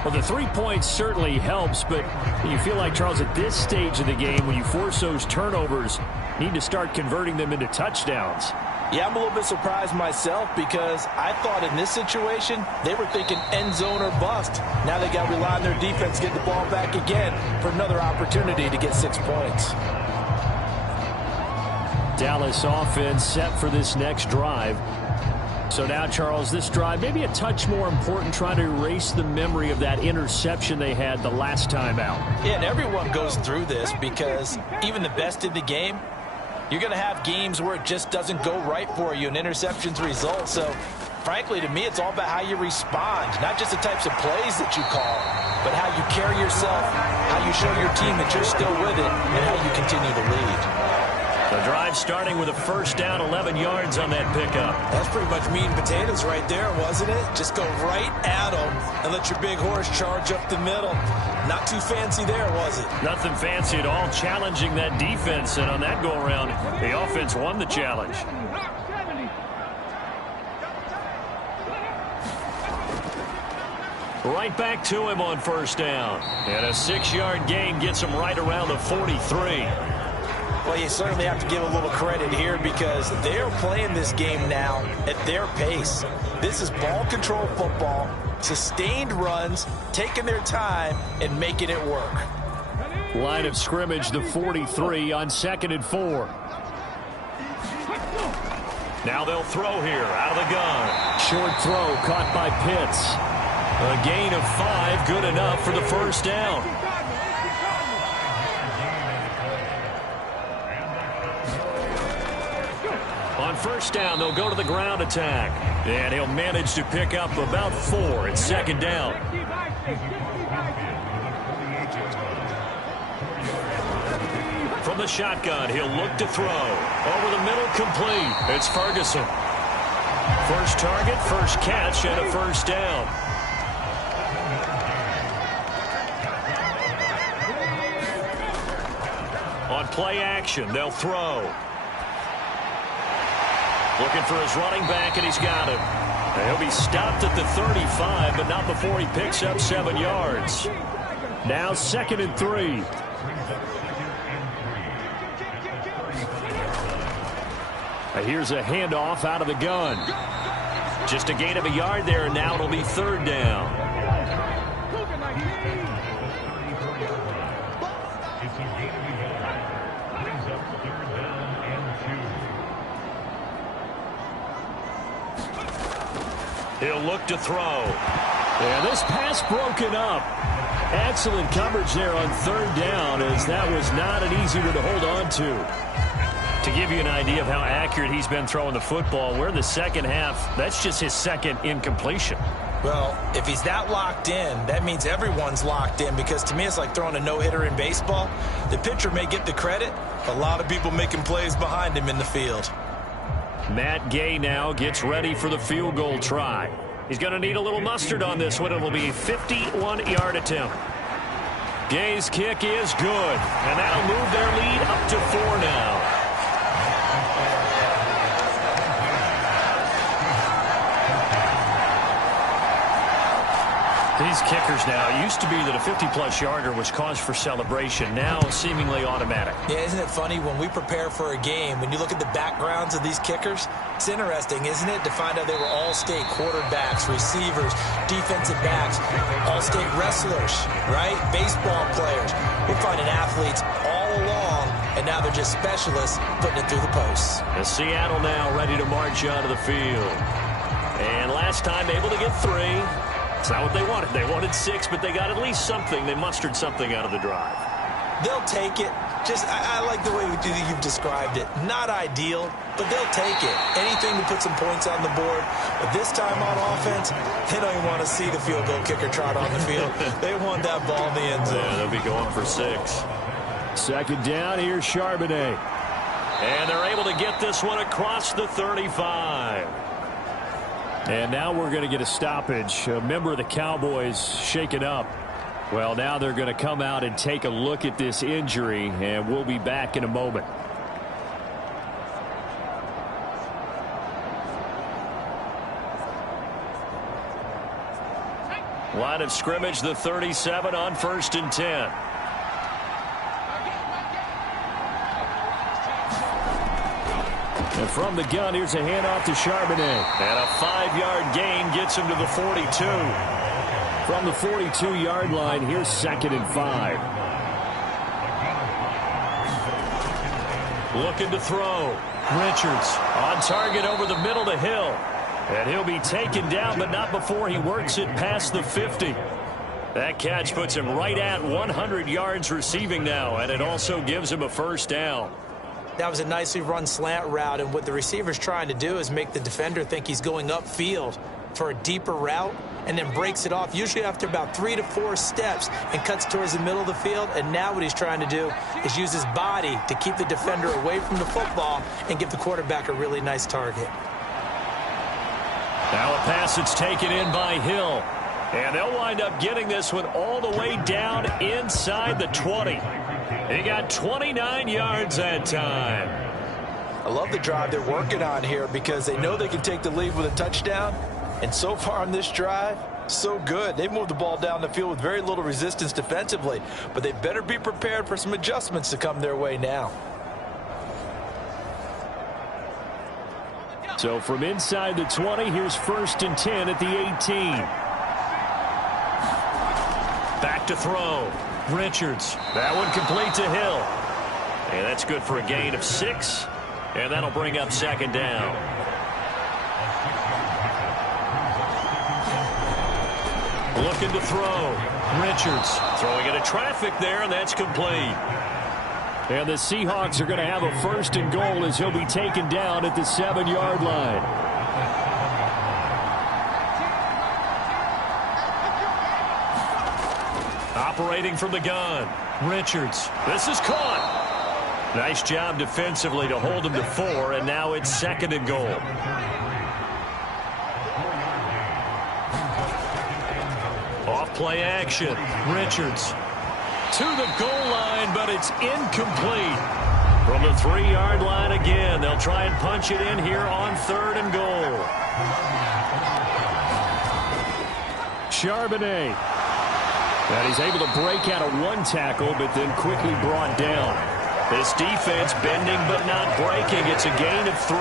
Well, the 3 points certainly helps, but you feel like, Charles, at this stage of the game, when you force those turnovers, need to start converting them into touchdowns. Yeah, I'm a little bit surprised myself because I thought in this situation they were thinking end zone or bust. Now they got to rely on their defense to get the ball back again for another opportunity to get 6 points. Dallas offense set for this next drive. So now, Charles, this drive maybe a touch more important, trying to erase the memory of that interception they had the last time out. Yeah, and everyone goes through this because even the best in the game, you're going to have games where it just doesn't go right for you and interceptions result. So, frankly, to me, it's all about how you respond, not just the types of plays that you call, but how you carry yourself, how you show your team that you're still with it, and how you continue to lead. The drive starting with a 1st down, 11 yards on that pickup. That's pretty much meat and potatoes right there, wasn't it? Just go right at them and let your big horse charge up the middle. Not too fancy there, was it? Nothing fancy at all, challenging that defense, and on that go-around, the offense won the challenge. Right back to him on 1st down. And a 6-yard gain gets him right around the 43. Well, you certainly have to give a little credit here because they're playing this game now at their pace. This is ball control football, sustained runs, taking their time, and making it work. Line of scrimmage, the 43 on 2nd and 4. Now they'll throw here out of the gun. Short throw caught by Pitts. A gain of 5, good enough for the 1st down. On 1st down, they'll go to the ground attack. And he'll manage to pick up about 4 at 2nd down. From the shotgun, he'll look to throw. Over the middle, complete. It's Ferguson. First target, first catch, and a 1st down. On play action, they'll throw. Looking for his running back, and he's got him. And he'll be stopped at the 35, but not before he picks up 7 yards. Now 2nd and 3. Here's a handoff out of the gun. Just a gain of a yard there, and now it'll be 3rd down. He'll look to throw. And this pass broken up. Excellent coverage there on 3rd down, as that was not an easy one to hold on to. To give you an idea of how accurate he's been throwing the football, we're in the second half. That's just his 2nd incompletion. Well, if he's that locked in, that means everyone's locked in, because to me it's like throwing a no-hitter in baseball. The pitcher may get the credit, a lot of people making plays behind him in the field. Matt Gay now gets ready for the field goal try. He's going to need a little mustard on this one. It will be a 51-yard attempt. Gay's kick is good, and that'll move their lead up to 4 now. These kickers now, it used to be that a 50-plus yarder was cause for celebration. Now seemingly automatic. Yeah, isn't it funny when we prepare for a game, when you look at the backgrounds of these kickers, it's interesting, isn't it, to find out they were all-state quarterbacks, receivers, defensive backs, all-state wrestlers, right? Baseball players. We're finding athletes all and now they're just specialists putting it through the posts. And Seattle now ready to march onto the field. And last time able to get 3. It's not what they wanted. They wanted 6, but they got at least something. They mustered something out of the drive. They'll take it. I like the way you've described it. Not ideal, but they'll take it. Anything to put some points on the board. But this time on offense, they don't even want to see the field goal kicker trot on the field. They want that ball in the end zone. Yeah, they'll be going for 6. Second down, here's Charbonnet. And they're able to get this one across the 35. And now we're going to get a stoppage. A member of the Cowboys shaken up. Well, now they're going to come out and take a look at this injury, and we'll be back in a moment. Line of scrimmage, the 37 on 1st and 10. And from the gun, here's a handoff to Charbonnet. And a 5-yard gain gets him to the 42. From the 42-yard line, here's 2nd and 5. Looking to throw. Richards on target over the middle to Hill. And he'll be taken down, but not before he works it past the 50. That catch puts him right at 100 yards receiving now, and it also gives him a 1st down. That was a nicely run slant route, and what the receiver's trying to do is make the defender think he's going upfield for a deeper route, and then breaks it off, usually after about 3 to 4 steps, and cuts towards the middle of the field. And now what he's trying to do is use his body to keep the defender away from the football and give the quarterback a really nice target. Now a pass that's taken in by Hill. And they'll wind up getting this one all the way down inside the 20. He got 29 yards that time. I love the drive they're working on here because they know they can take the lead with a touchdown. And so far on this drive, so good. They moved the ball down the field with very little resistance defensively. But they better be prepared for some adjustments to come their way now. So from inside the 20, here's 1st and 10 at the 18. Back to throw. Richards. That one complete to Hill. And that's good for a gain of 6. And that'll bring up 2nd down. Looking to throw. Richards throwing into traffic there, and that's complete. And the Seahawks are going to have a 1st and goal as he'll be taken down at the 7-yard line. Operating from the gun. Richards. This is caught. Nice job defensively to hold him to 4, and now it's 2nd and goal. Off play action. Richards to the goal line, but it's incomplete. From the 3-yard line again, they'll try and punch it in here on 3rd and goal. Charbonnet. And he's able to break out of 1 tackle, but then quickly brought down. This defense bending but not breaking. It's a gain of 3.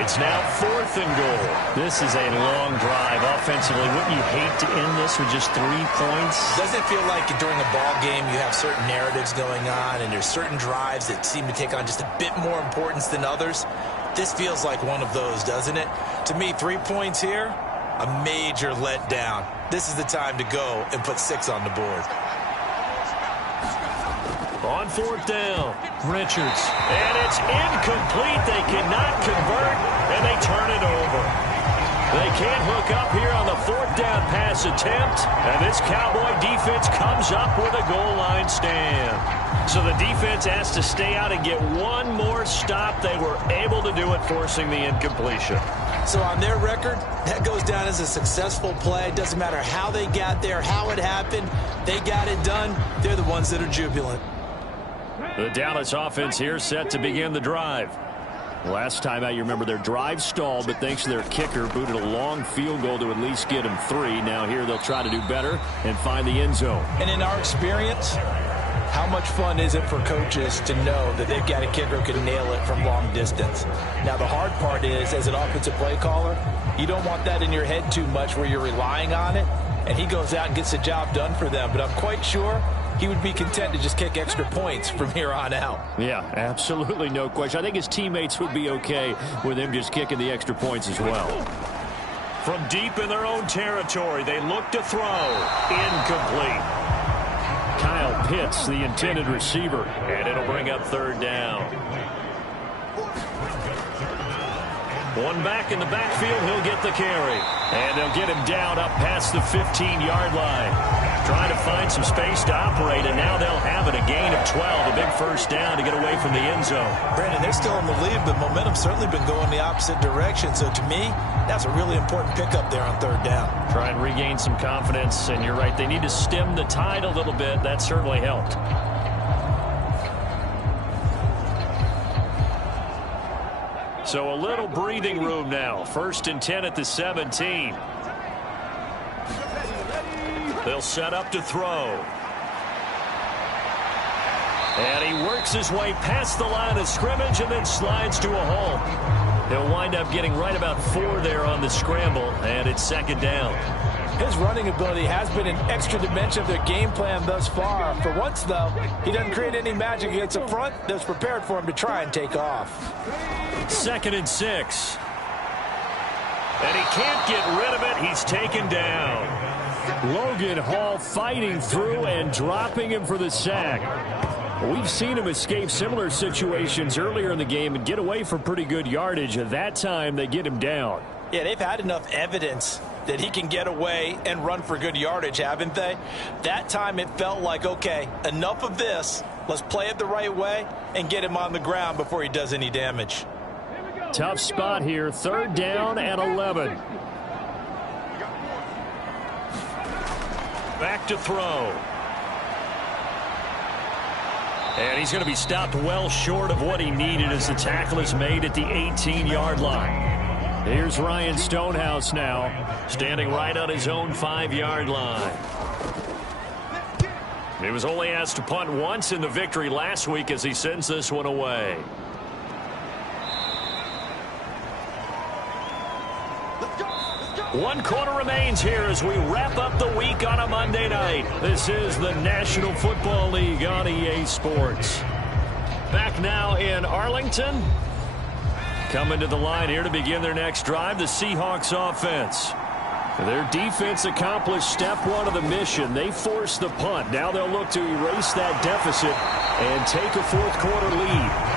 It's now 4th and goal. This is a long drive offensively. Wouldn't you hate to end this with just 3 points? Doesn't it feel like during a ball game you have certain narratives going on and there's certain drives that seem to take on just a bit more importance than others? This feels like one of those, doesn't it? To me, 3 points here, a major letdown. This is the time to go and put 6 on the board. On 4th down, Richards. And it's incomplete. They cannot convert, and they turn it over. They can't hook up here on the 4th down pass attempt, and this Cowboy defense comes up with a goal line stand. So the defense has to stay out and get one more stop. They were able to do it, forcing the incompletion. So on their record, that goes down as a successful play. Doesn't matter how they got there, how it happened. They got it done. They're the ones that are jubilant. The Dallas offense here set to begin the drive. Last time out, you remember their drive stalled, but thanks to their kicker, booted a long field goal to at least get them 3. Now here they'll try to do better and find the end zone. And in our experience, how much fun is it for coaches to know that they've got a kicker who can nail it from long distance? Now, the hard part is, as an offensive play caller, you don't want that in your head too much where you're relying on it, and he goes out and gets the job done for them. But I'm quite sure he would be content to just kick extra points from here on out. Yeah, absolutely no question. I think his teammates would be okay with him just kicking the extra points as well. From deep in their own territory, they look to throw. Incomplete. Kyle Pitts, the intended receiver, and it'll bring up third down. One back in the backfield, he'll get the carry. And they'll get him down up past the 15-yard line. Trying to find some space to operate, and now they'll have it. A gain of 12, a big first down to get away from the end zone. Brandon, they're still in the lead, but momentum's certainly been going the opposite direction. So to me, that's a really important pickup there on third down. Try and regain some confidence, and you're right. They need to stem the tide a little bit. That certainly helped. So a little breathing room now. 1st and 10 at the 17. They'll set up to throw. And he works his way past the line of scrimmage and then slides to a halt. He'll wind up getting right about 4 there on the scramble, and it's 2nd down. His running ability has been an extra dimension of their game plan thus far. For once, though, he doesn't create any magic against the front that's prepared for him to try and take off. 2nd and 6. And he can't get rid of it. He's taken down. Logan Hall fighting through and dropping him for the sack. We've seen him escape similar situations earlier in the game and get away for pretty good yardage. At that time, they get him down. Yeah, they've had enough evidence that he can get away and run for good yardage, haven't they? That time it felt like, okay, enough of this. Let's play it the right way and get him on the ground before he does any damage. Tough spot here. 3rd down and 11. Back to throw. And he's going to be stopped well short of what he needed as the tackle is made at the 18-yard line. Here's Ryan Stonehouse now, standing right on his own 5-yard line. He was only asked to punt once in the victory last week as he sends this one away. One quarter remains here as we wrap up the week on a Monday night. This is the National Football League on EA Sports. Back now in Arlington. Coming to the line here to begin their next drive, the Seahawks offense. Their defense accomplished step 1 of the mission. They forced the punt. Now they'll look to erase that deficit and take a 4th quarter lead.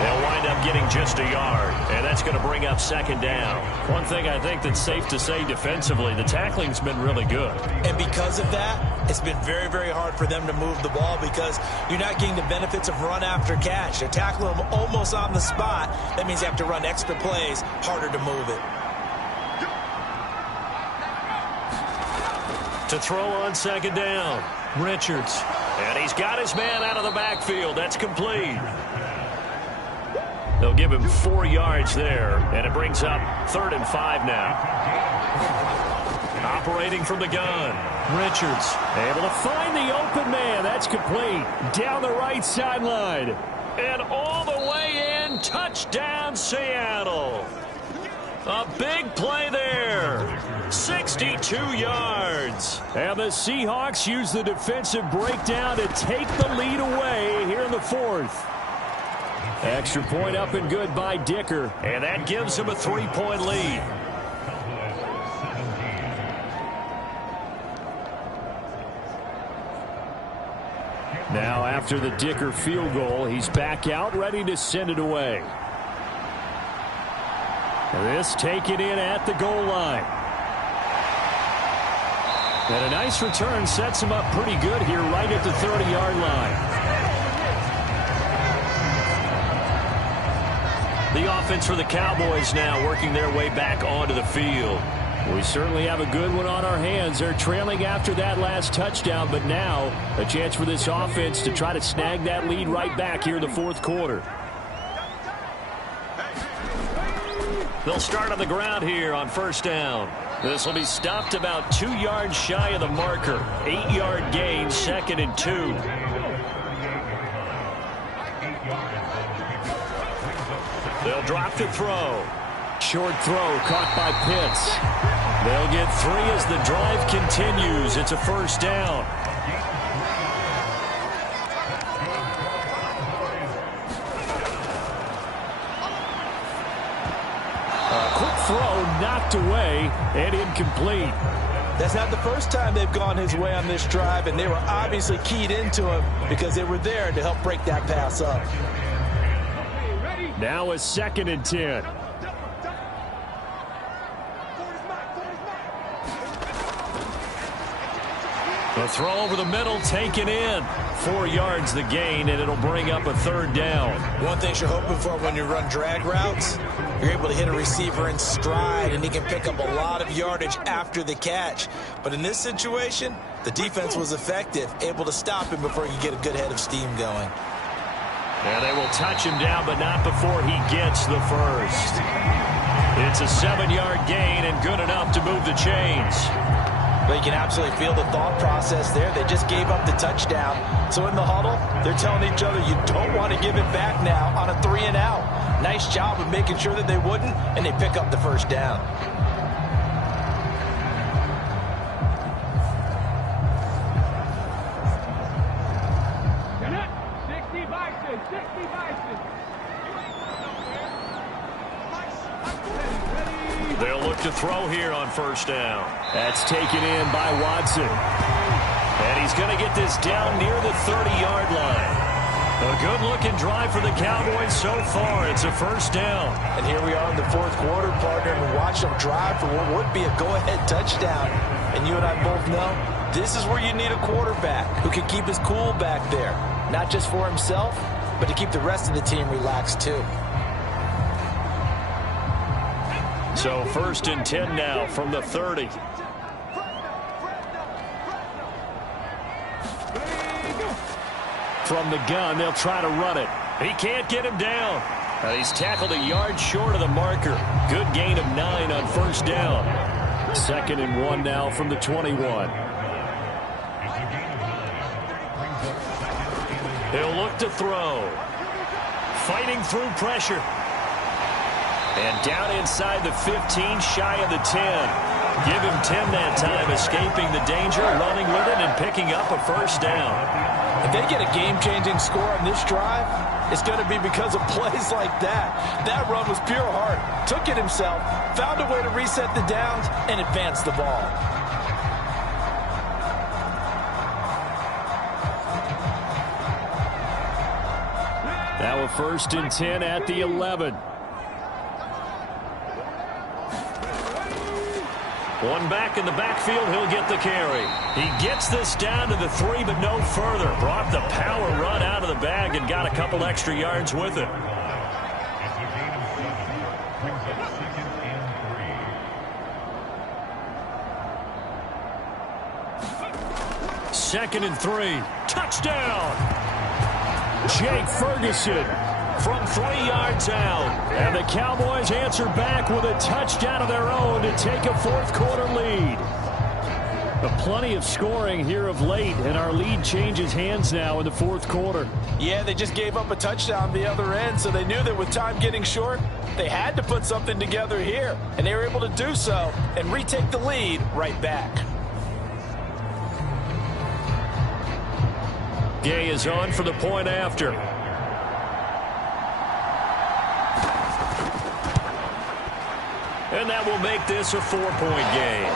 They'll wind up getting just a yard, and that's going to bring up 2nd down. One thing I think that's safe to say defensively, the tackling's been really good. And because of that, it's been very, very hard for them to move the ball because you're not getting the benefits of run after catch. They're tackling them almost on the spot. That means they have to run extra plays, harder to move it. To throw on 2nd down, Richards. And he's got his man out of the backfield. That's complete. They'll give him 4 yards there, and it brings up 3rd and 5 now. Operating from the gun, Richards able to find the open man. That's complete. Down the right sideline. And all the way in. Touchdown, Seattle. A big play there. 62 yards. And the Seahawks use the defensive breakdown to take the lead away here in the 4th. Extra point up and good by Dicker. And that gives him a 3-point lead. Now after the Dicker field goal, he's back out ready to send it away. This taken in at the goal line. And a nice return sets him up pretty good here right at the 30-yard line. The offense for the Cowboys now working their way back onto the field. We certainly have a good one on our hands. They're trailing after that last touchdown, but now a chance for this offense to try to snag that lead right back here in the 4th quarter. They'll start on the ground here on 1st down. This will be stopped about 2 yards shy of the marker. 8-yard gain, 2nd and 2. They'll drop to throw. Short throw caught by Pitts. They'll get 3 as the drive continues. It's a 1st down. throw knocked away and incomplete. That's not the first time they've gone his way on this drive, and they were obviously keyed into him because they were there to help break that pass up. Now a 2nd and 10. The throw over the middle taken in. 4 yards the gain, and it'll bring up a 3rd down. One thing you're hoping for when you run drag routes, you're able to hit a receiver in stride, and he can pick up a lot of yardage after the catch. But in this situation, the defense was effective, able to stop him before he could get a good head of steam going. And they will touch him down, but not before he gets the first. It's a 7-yard gain and good enough to move the chains. But you can absolutely feel the thought process there. They just gave up the touchdown. So in the huddle, they're telling each other, you don't want to give it back now on a 3-and-out. Nice job of making sure that they wouldn't, and they pick up the first down. They'll look to throw here on 1st down. That's taken in by Watson. And he's going to get this down near the 30-yard line. A good-looking drive for the Cowboys so far. It's a 1st down. And here we are in the 4th quarter, partner, and watch them drive for what would be a go-ahead touchdown. And you and I both know this is where you need a quarterback who can keep his cool back there. Not just for himself, but to keep the rest of the team relaxed too. So 1st and 10 now from the 30. From the gun, they'll try to run it. He can't get him down. He's tackled a yard short of the marker. Good gain of 9 on 1st down. 2nd and 1 now from the 21. He'll look to throw. Fighting through pressure. And down inside the 15, shy of the 10. Give him 10 that time, escaping the danger, running with it, and picking up a 1st down. If they get a game-changing score on this drive, it's going to be because of plays like that. That run was pure heart. Took it himself, found a way to reset the downs, and advance the ball. Now a 1st and 10 at the 11. One back in the backfield, he'll get the carry. He gets this down to the 3, but no further. Brought the power run out of the bag and got a couple extra yards with it. Second and 3. Touchdown! Jake Ferguson from 3 yards out. And the Cowboys answer back with a touchdown of their own to take a 4th quarter lead. Plenty of scoring here of late, and our lead changes hands now in the 4th quarter. Yeah, they just gave up a touchdown the other end, so they knew that with time getting short, they had to put something together here. And they were able to do so and retake the lead right back. Gay is on for the point after. And that will make this a 4-point game.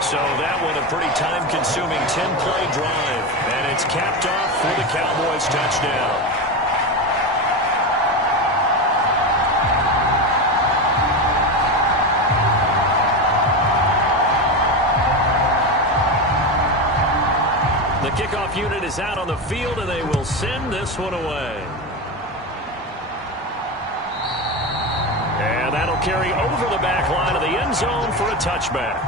So that one a pretty time-consuming 10-play drive. And it's capped off for the Cowboys touchdown. The kickoff unit is out on the field, and they will send this one away. And that'll carry over the back line of the end zone for a touchback.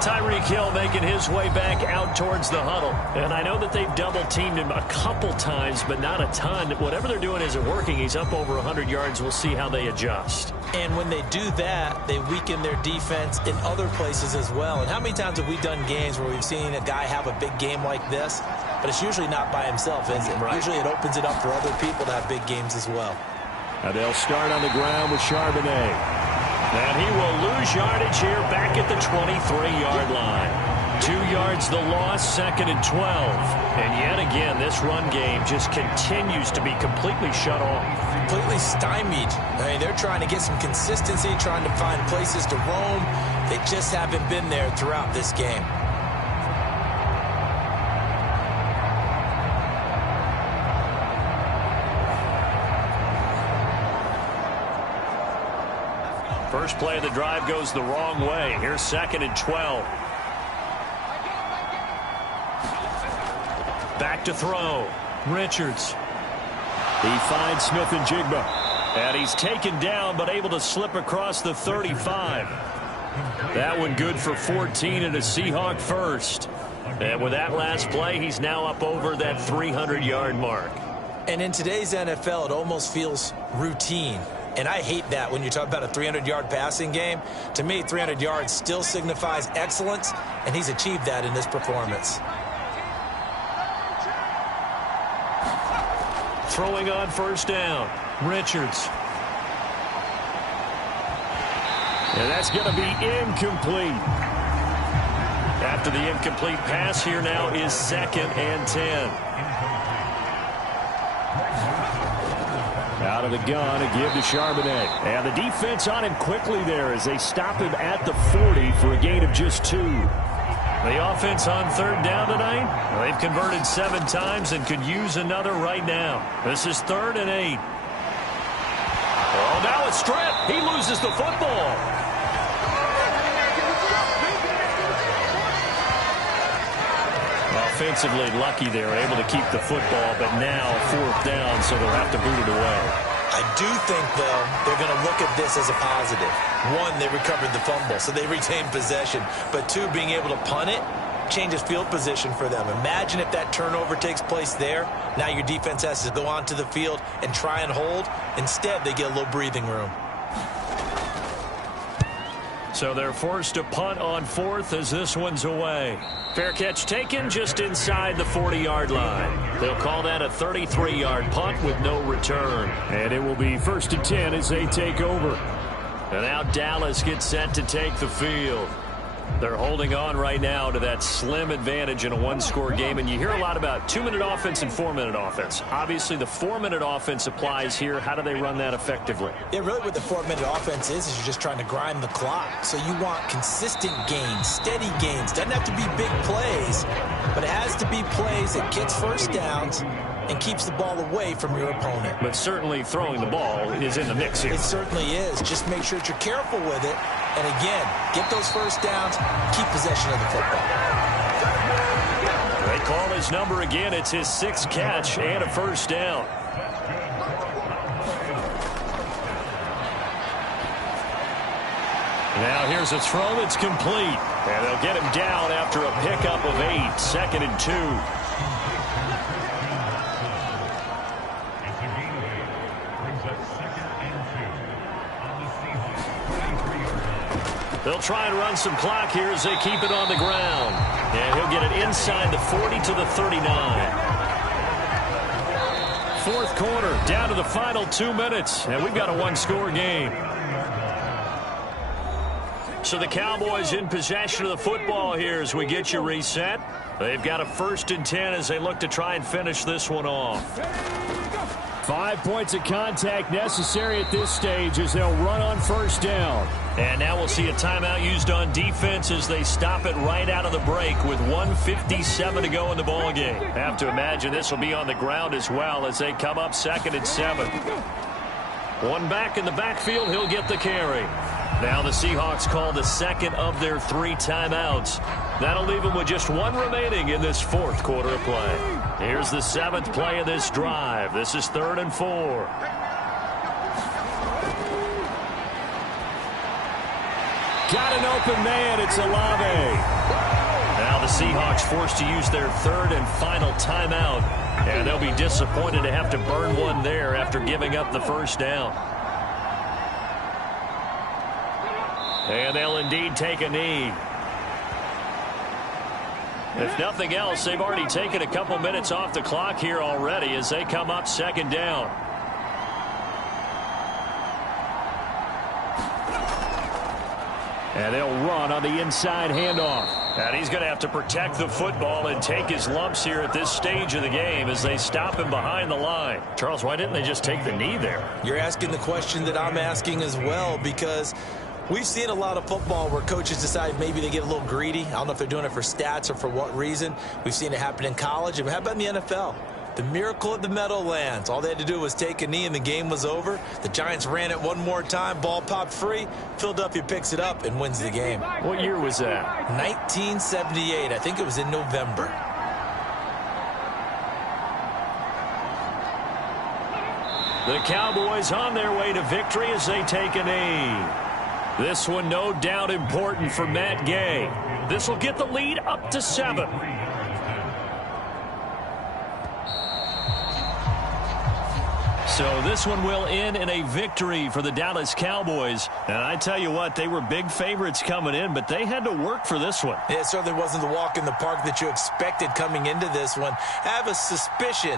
Tyreek Hill making his way back out towards the huddle. And I know that they've double-teamed him a couple times, but not a ton. Whatever they're doing isn't working. He's up over 100 yards. We'll see how they adjust. And when they do that, they weaken their defense in other places as well. And how many times have we done games where we've seen a guy have a big game like this, but it's usually not by himself, is it? Right. Usually it opens it up for other people to have big games as well. And they'll start on the ground with Charbonnet. And he will lose yardage here back at the 23-yard line. 2 yards the loss, 2nd and 12. And yet again, this run game just continues to be completely shut off. Completely stymied. I mean, they're trying to get some consistency, trying to find places to roam. They just haven't been there throughout this game. First play of the drive goes the wrong way. Here's 2nd and 12. Back to throw. Richards. He finds Smith and Jigba. And he's taken down, but able to slip across the 35. That one good for 14 and a Seahawk first. And with that last play, he's now up over that 300-yard mark. And in today's NFL, it almost feels routine. And I hate that when you talk about a 300-yard passing game. To me, 300 yards still signifies excellence, and he's achieved that in this performance. Throwing on first down, Richards. And that's going to be incomplete. After the incomplete pass, here now is 2nd and 10. Out of the gun, a give to Charbonnet. And the defense on him quickly there as they stop him at the 40 for a gain of just 2. The offense on 3rd down tonight, they've converted 7 times and could use another right now. This is 3rd and 8. Oh, now a strip. He loses the football. Offensively lucky they're able to keep the football, but now 4th down, so they'll have to boot it away. I do think, though, they're going to look at this as a positive. 1, they recovered the fumble, so they retained possession. But 2, being able to punt it changes field position for them. Imagine if that turnover takes place there. Now your defense has to go onto the field and try and hold. Instead, they get a little breathing room. So they're forced to punt on 4th as this one's away. Fair catch taken just inside the 40-yard line. They'll call that a 33-yard punt with no return. And it will be 1st and 10 as they take over. And now Dallas gets set to take the field. They're holding on right now to that slim advantage in a one-score game. And you hear a lot about 2-minute offense and 4-minute offense. Obviously, the 4-minute offense applies here. How do they run that effectively? Yeah, really what the 4-minute offense is you're just trying to grind the clock. So you want consistent gains, steady gains. Doesn't have to be big plays, but it has to be plays that gets first downs and keeps the ball away from your opponent. But certainly throwing the ball is in the mix here. It certainly is. Just make sure that you're careful with it. And again, get those first downs, keep possession of the football. They call his number again. It's his 6th catch and a first down. Now here's a throw that's complete. And they'll get him down after a pickup of 8, 2nd and 2. They'll try and run some clock here as they keep it on the ground. And he'll get it inside the 40 to the 39. 4th quarter, down to the final 2 minutes. And we've got a one-score game. So the Cowboys in possession of the football here as we get you reset. They've got a 1st and 10 as they look to try and finish this one off. 5 points of contact necessary at this stage as they'll run on first down. And now we'll see a timeout used on defense as they stop it right out of the break with 1:57 to go in the ballgame. Have to imagine this will be on the ground as well as they come up 2nd and 7. One back in the backfield, he'll get the carry. Now the Seahawks call the 2nd of their 3 timeouts. That'll leave them with just 1 remaining in this 4th quarter of play. Here's the 7th play of this drive. This is 3rd and 4. Got an open man. It's Olave. Now the Seahawks forced to use their 3rd and final timeout. And they'll be disappointed to have to burn one there after giving up the first down. And they'll indeed take a knee. If nothing else, they've already taken a couple minutes off the clock here already as they come up 2nd down. And they'll run on the inside handoff. And he's going to have to protect the football and take his lumps here at this stage of the game as they stop him behind the line. Charles, why didn't they just take the knee there? You're asking the question that I'm asking as well, because we've seen a lot of football where coaches decide maybe they get a little greedy. I don't know if they're doing it for stats or for what reason. We've seen it happen in college. And how about in the NFL? The miracle at the Meadowlands. All they had to do was take a knee and the game was over. The Giants ran it one more time. Ball popped free. Philadelphia picks it up and wins the game. What year was that? 1978. I think it was in November. The Cowboys on their way to victory as they take a knee. This one no doubt important for Matt Gay. This will get the lead up to 7. So this one will end in a victory for the Dallas Cowboys. And I tell you what, they were big favorites coming in, but they had to work for this one. It certainly wasn't the walk in the park that you expected coming into this one. I have a suspicion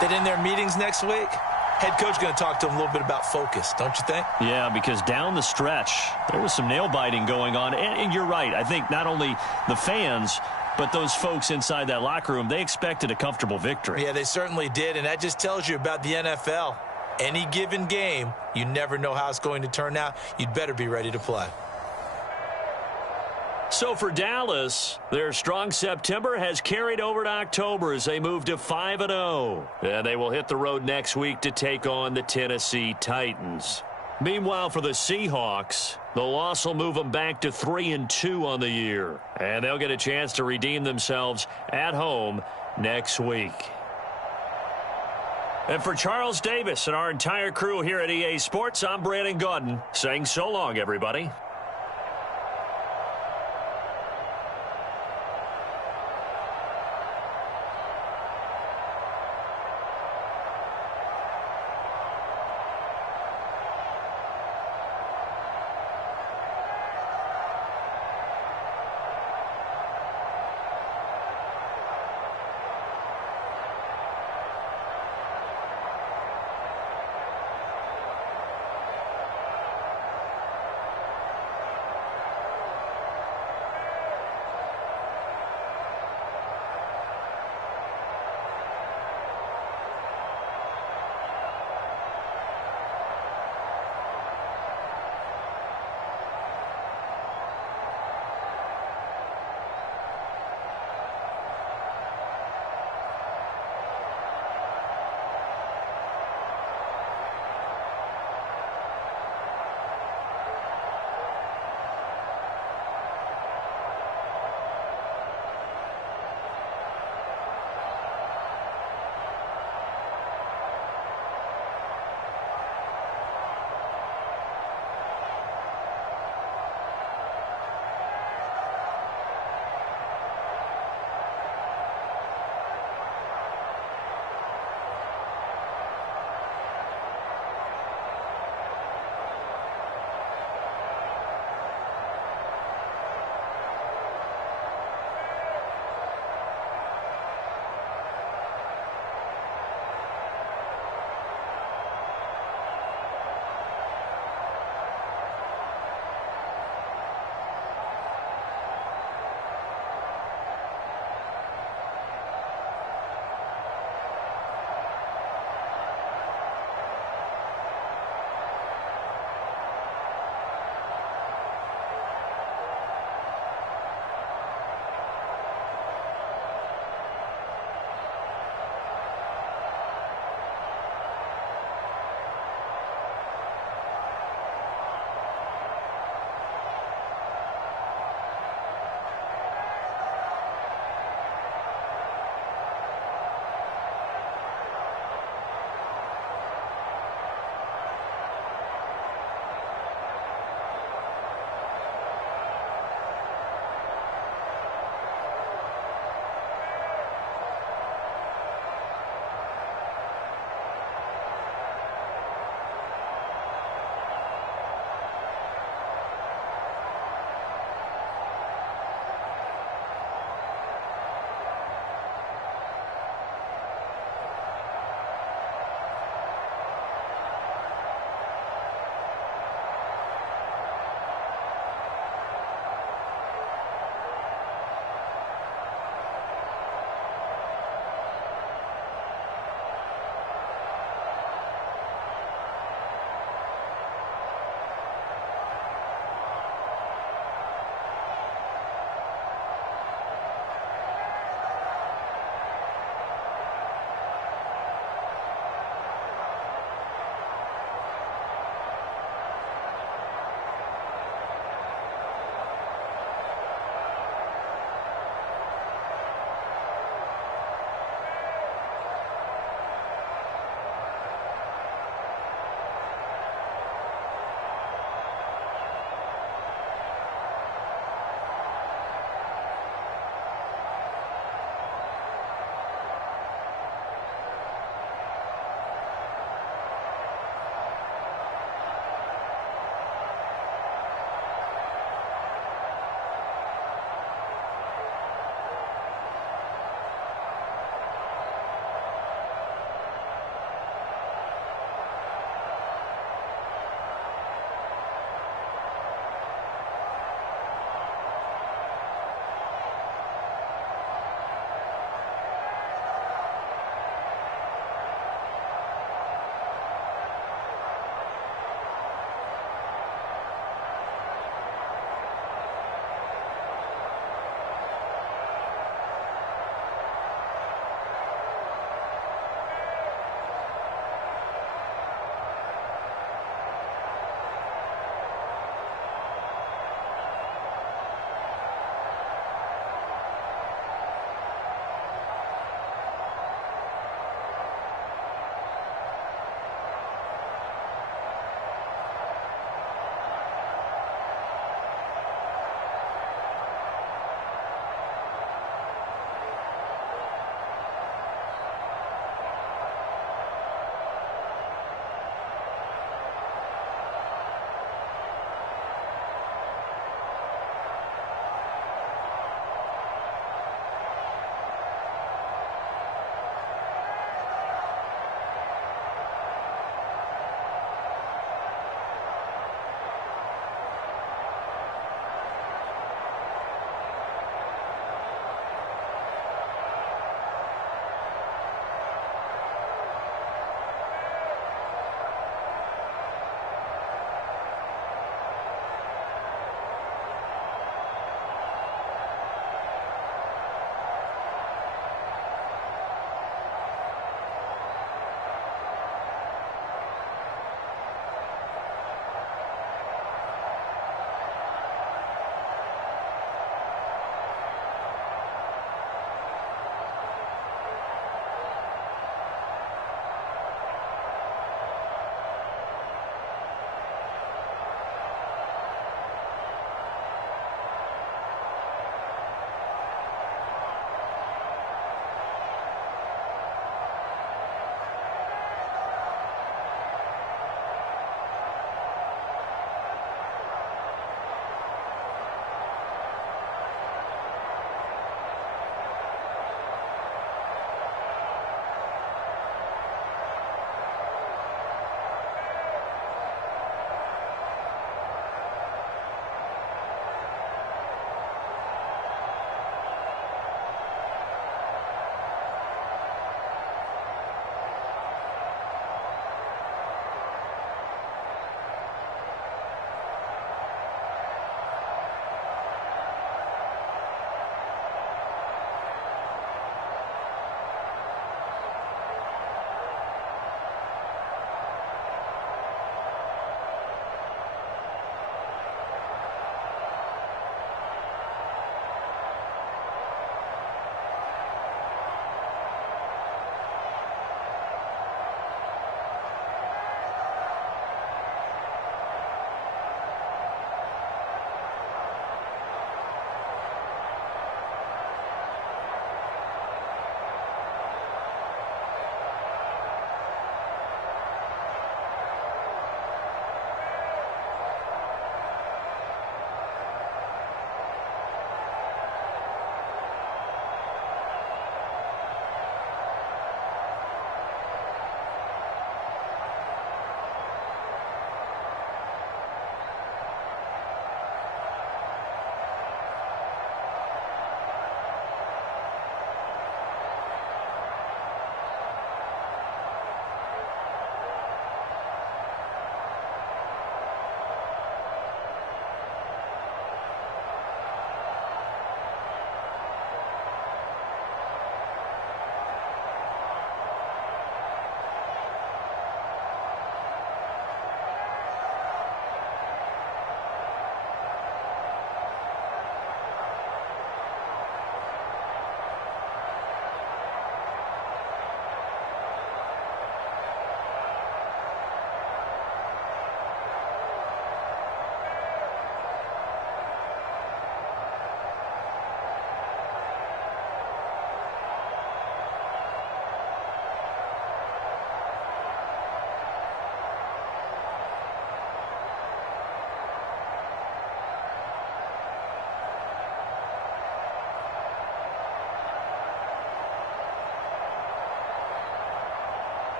that in their meetings next week, head coach going to talk to them a little bit about focus, don't you think? Yeah, because down the stretch, there was some nail-biting going on. And you're right. I think not only the fans, but those folks inside that locker room, they expected a comfortable victory. Yeah, they certainly did, and that just tells you about the NFL. Any given game, you never know how it's going to turn out. You'd better be ready to play. So for Dallas, their strong September has carried over to October as they move to 5-0. And they will hit the road next week to take on the Tennessee Titans. Meanwhile, for the Seahawks, the loss will move them back to 3-2 on the year. And they'll get a chance to redeem themselves at home next week. And for Charles Davis and our entire crew here at EA Sports, I'm Brandon Gaudin saying so long, everybody.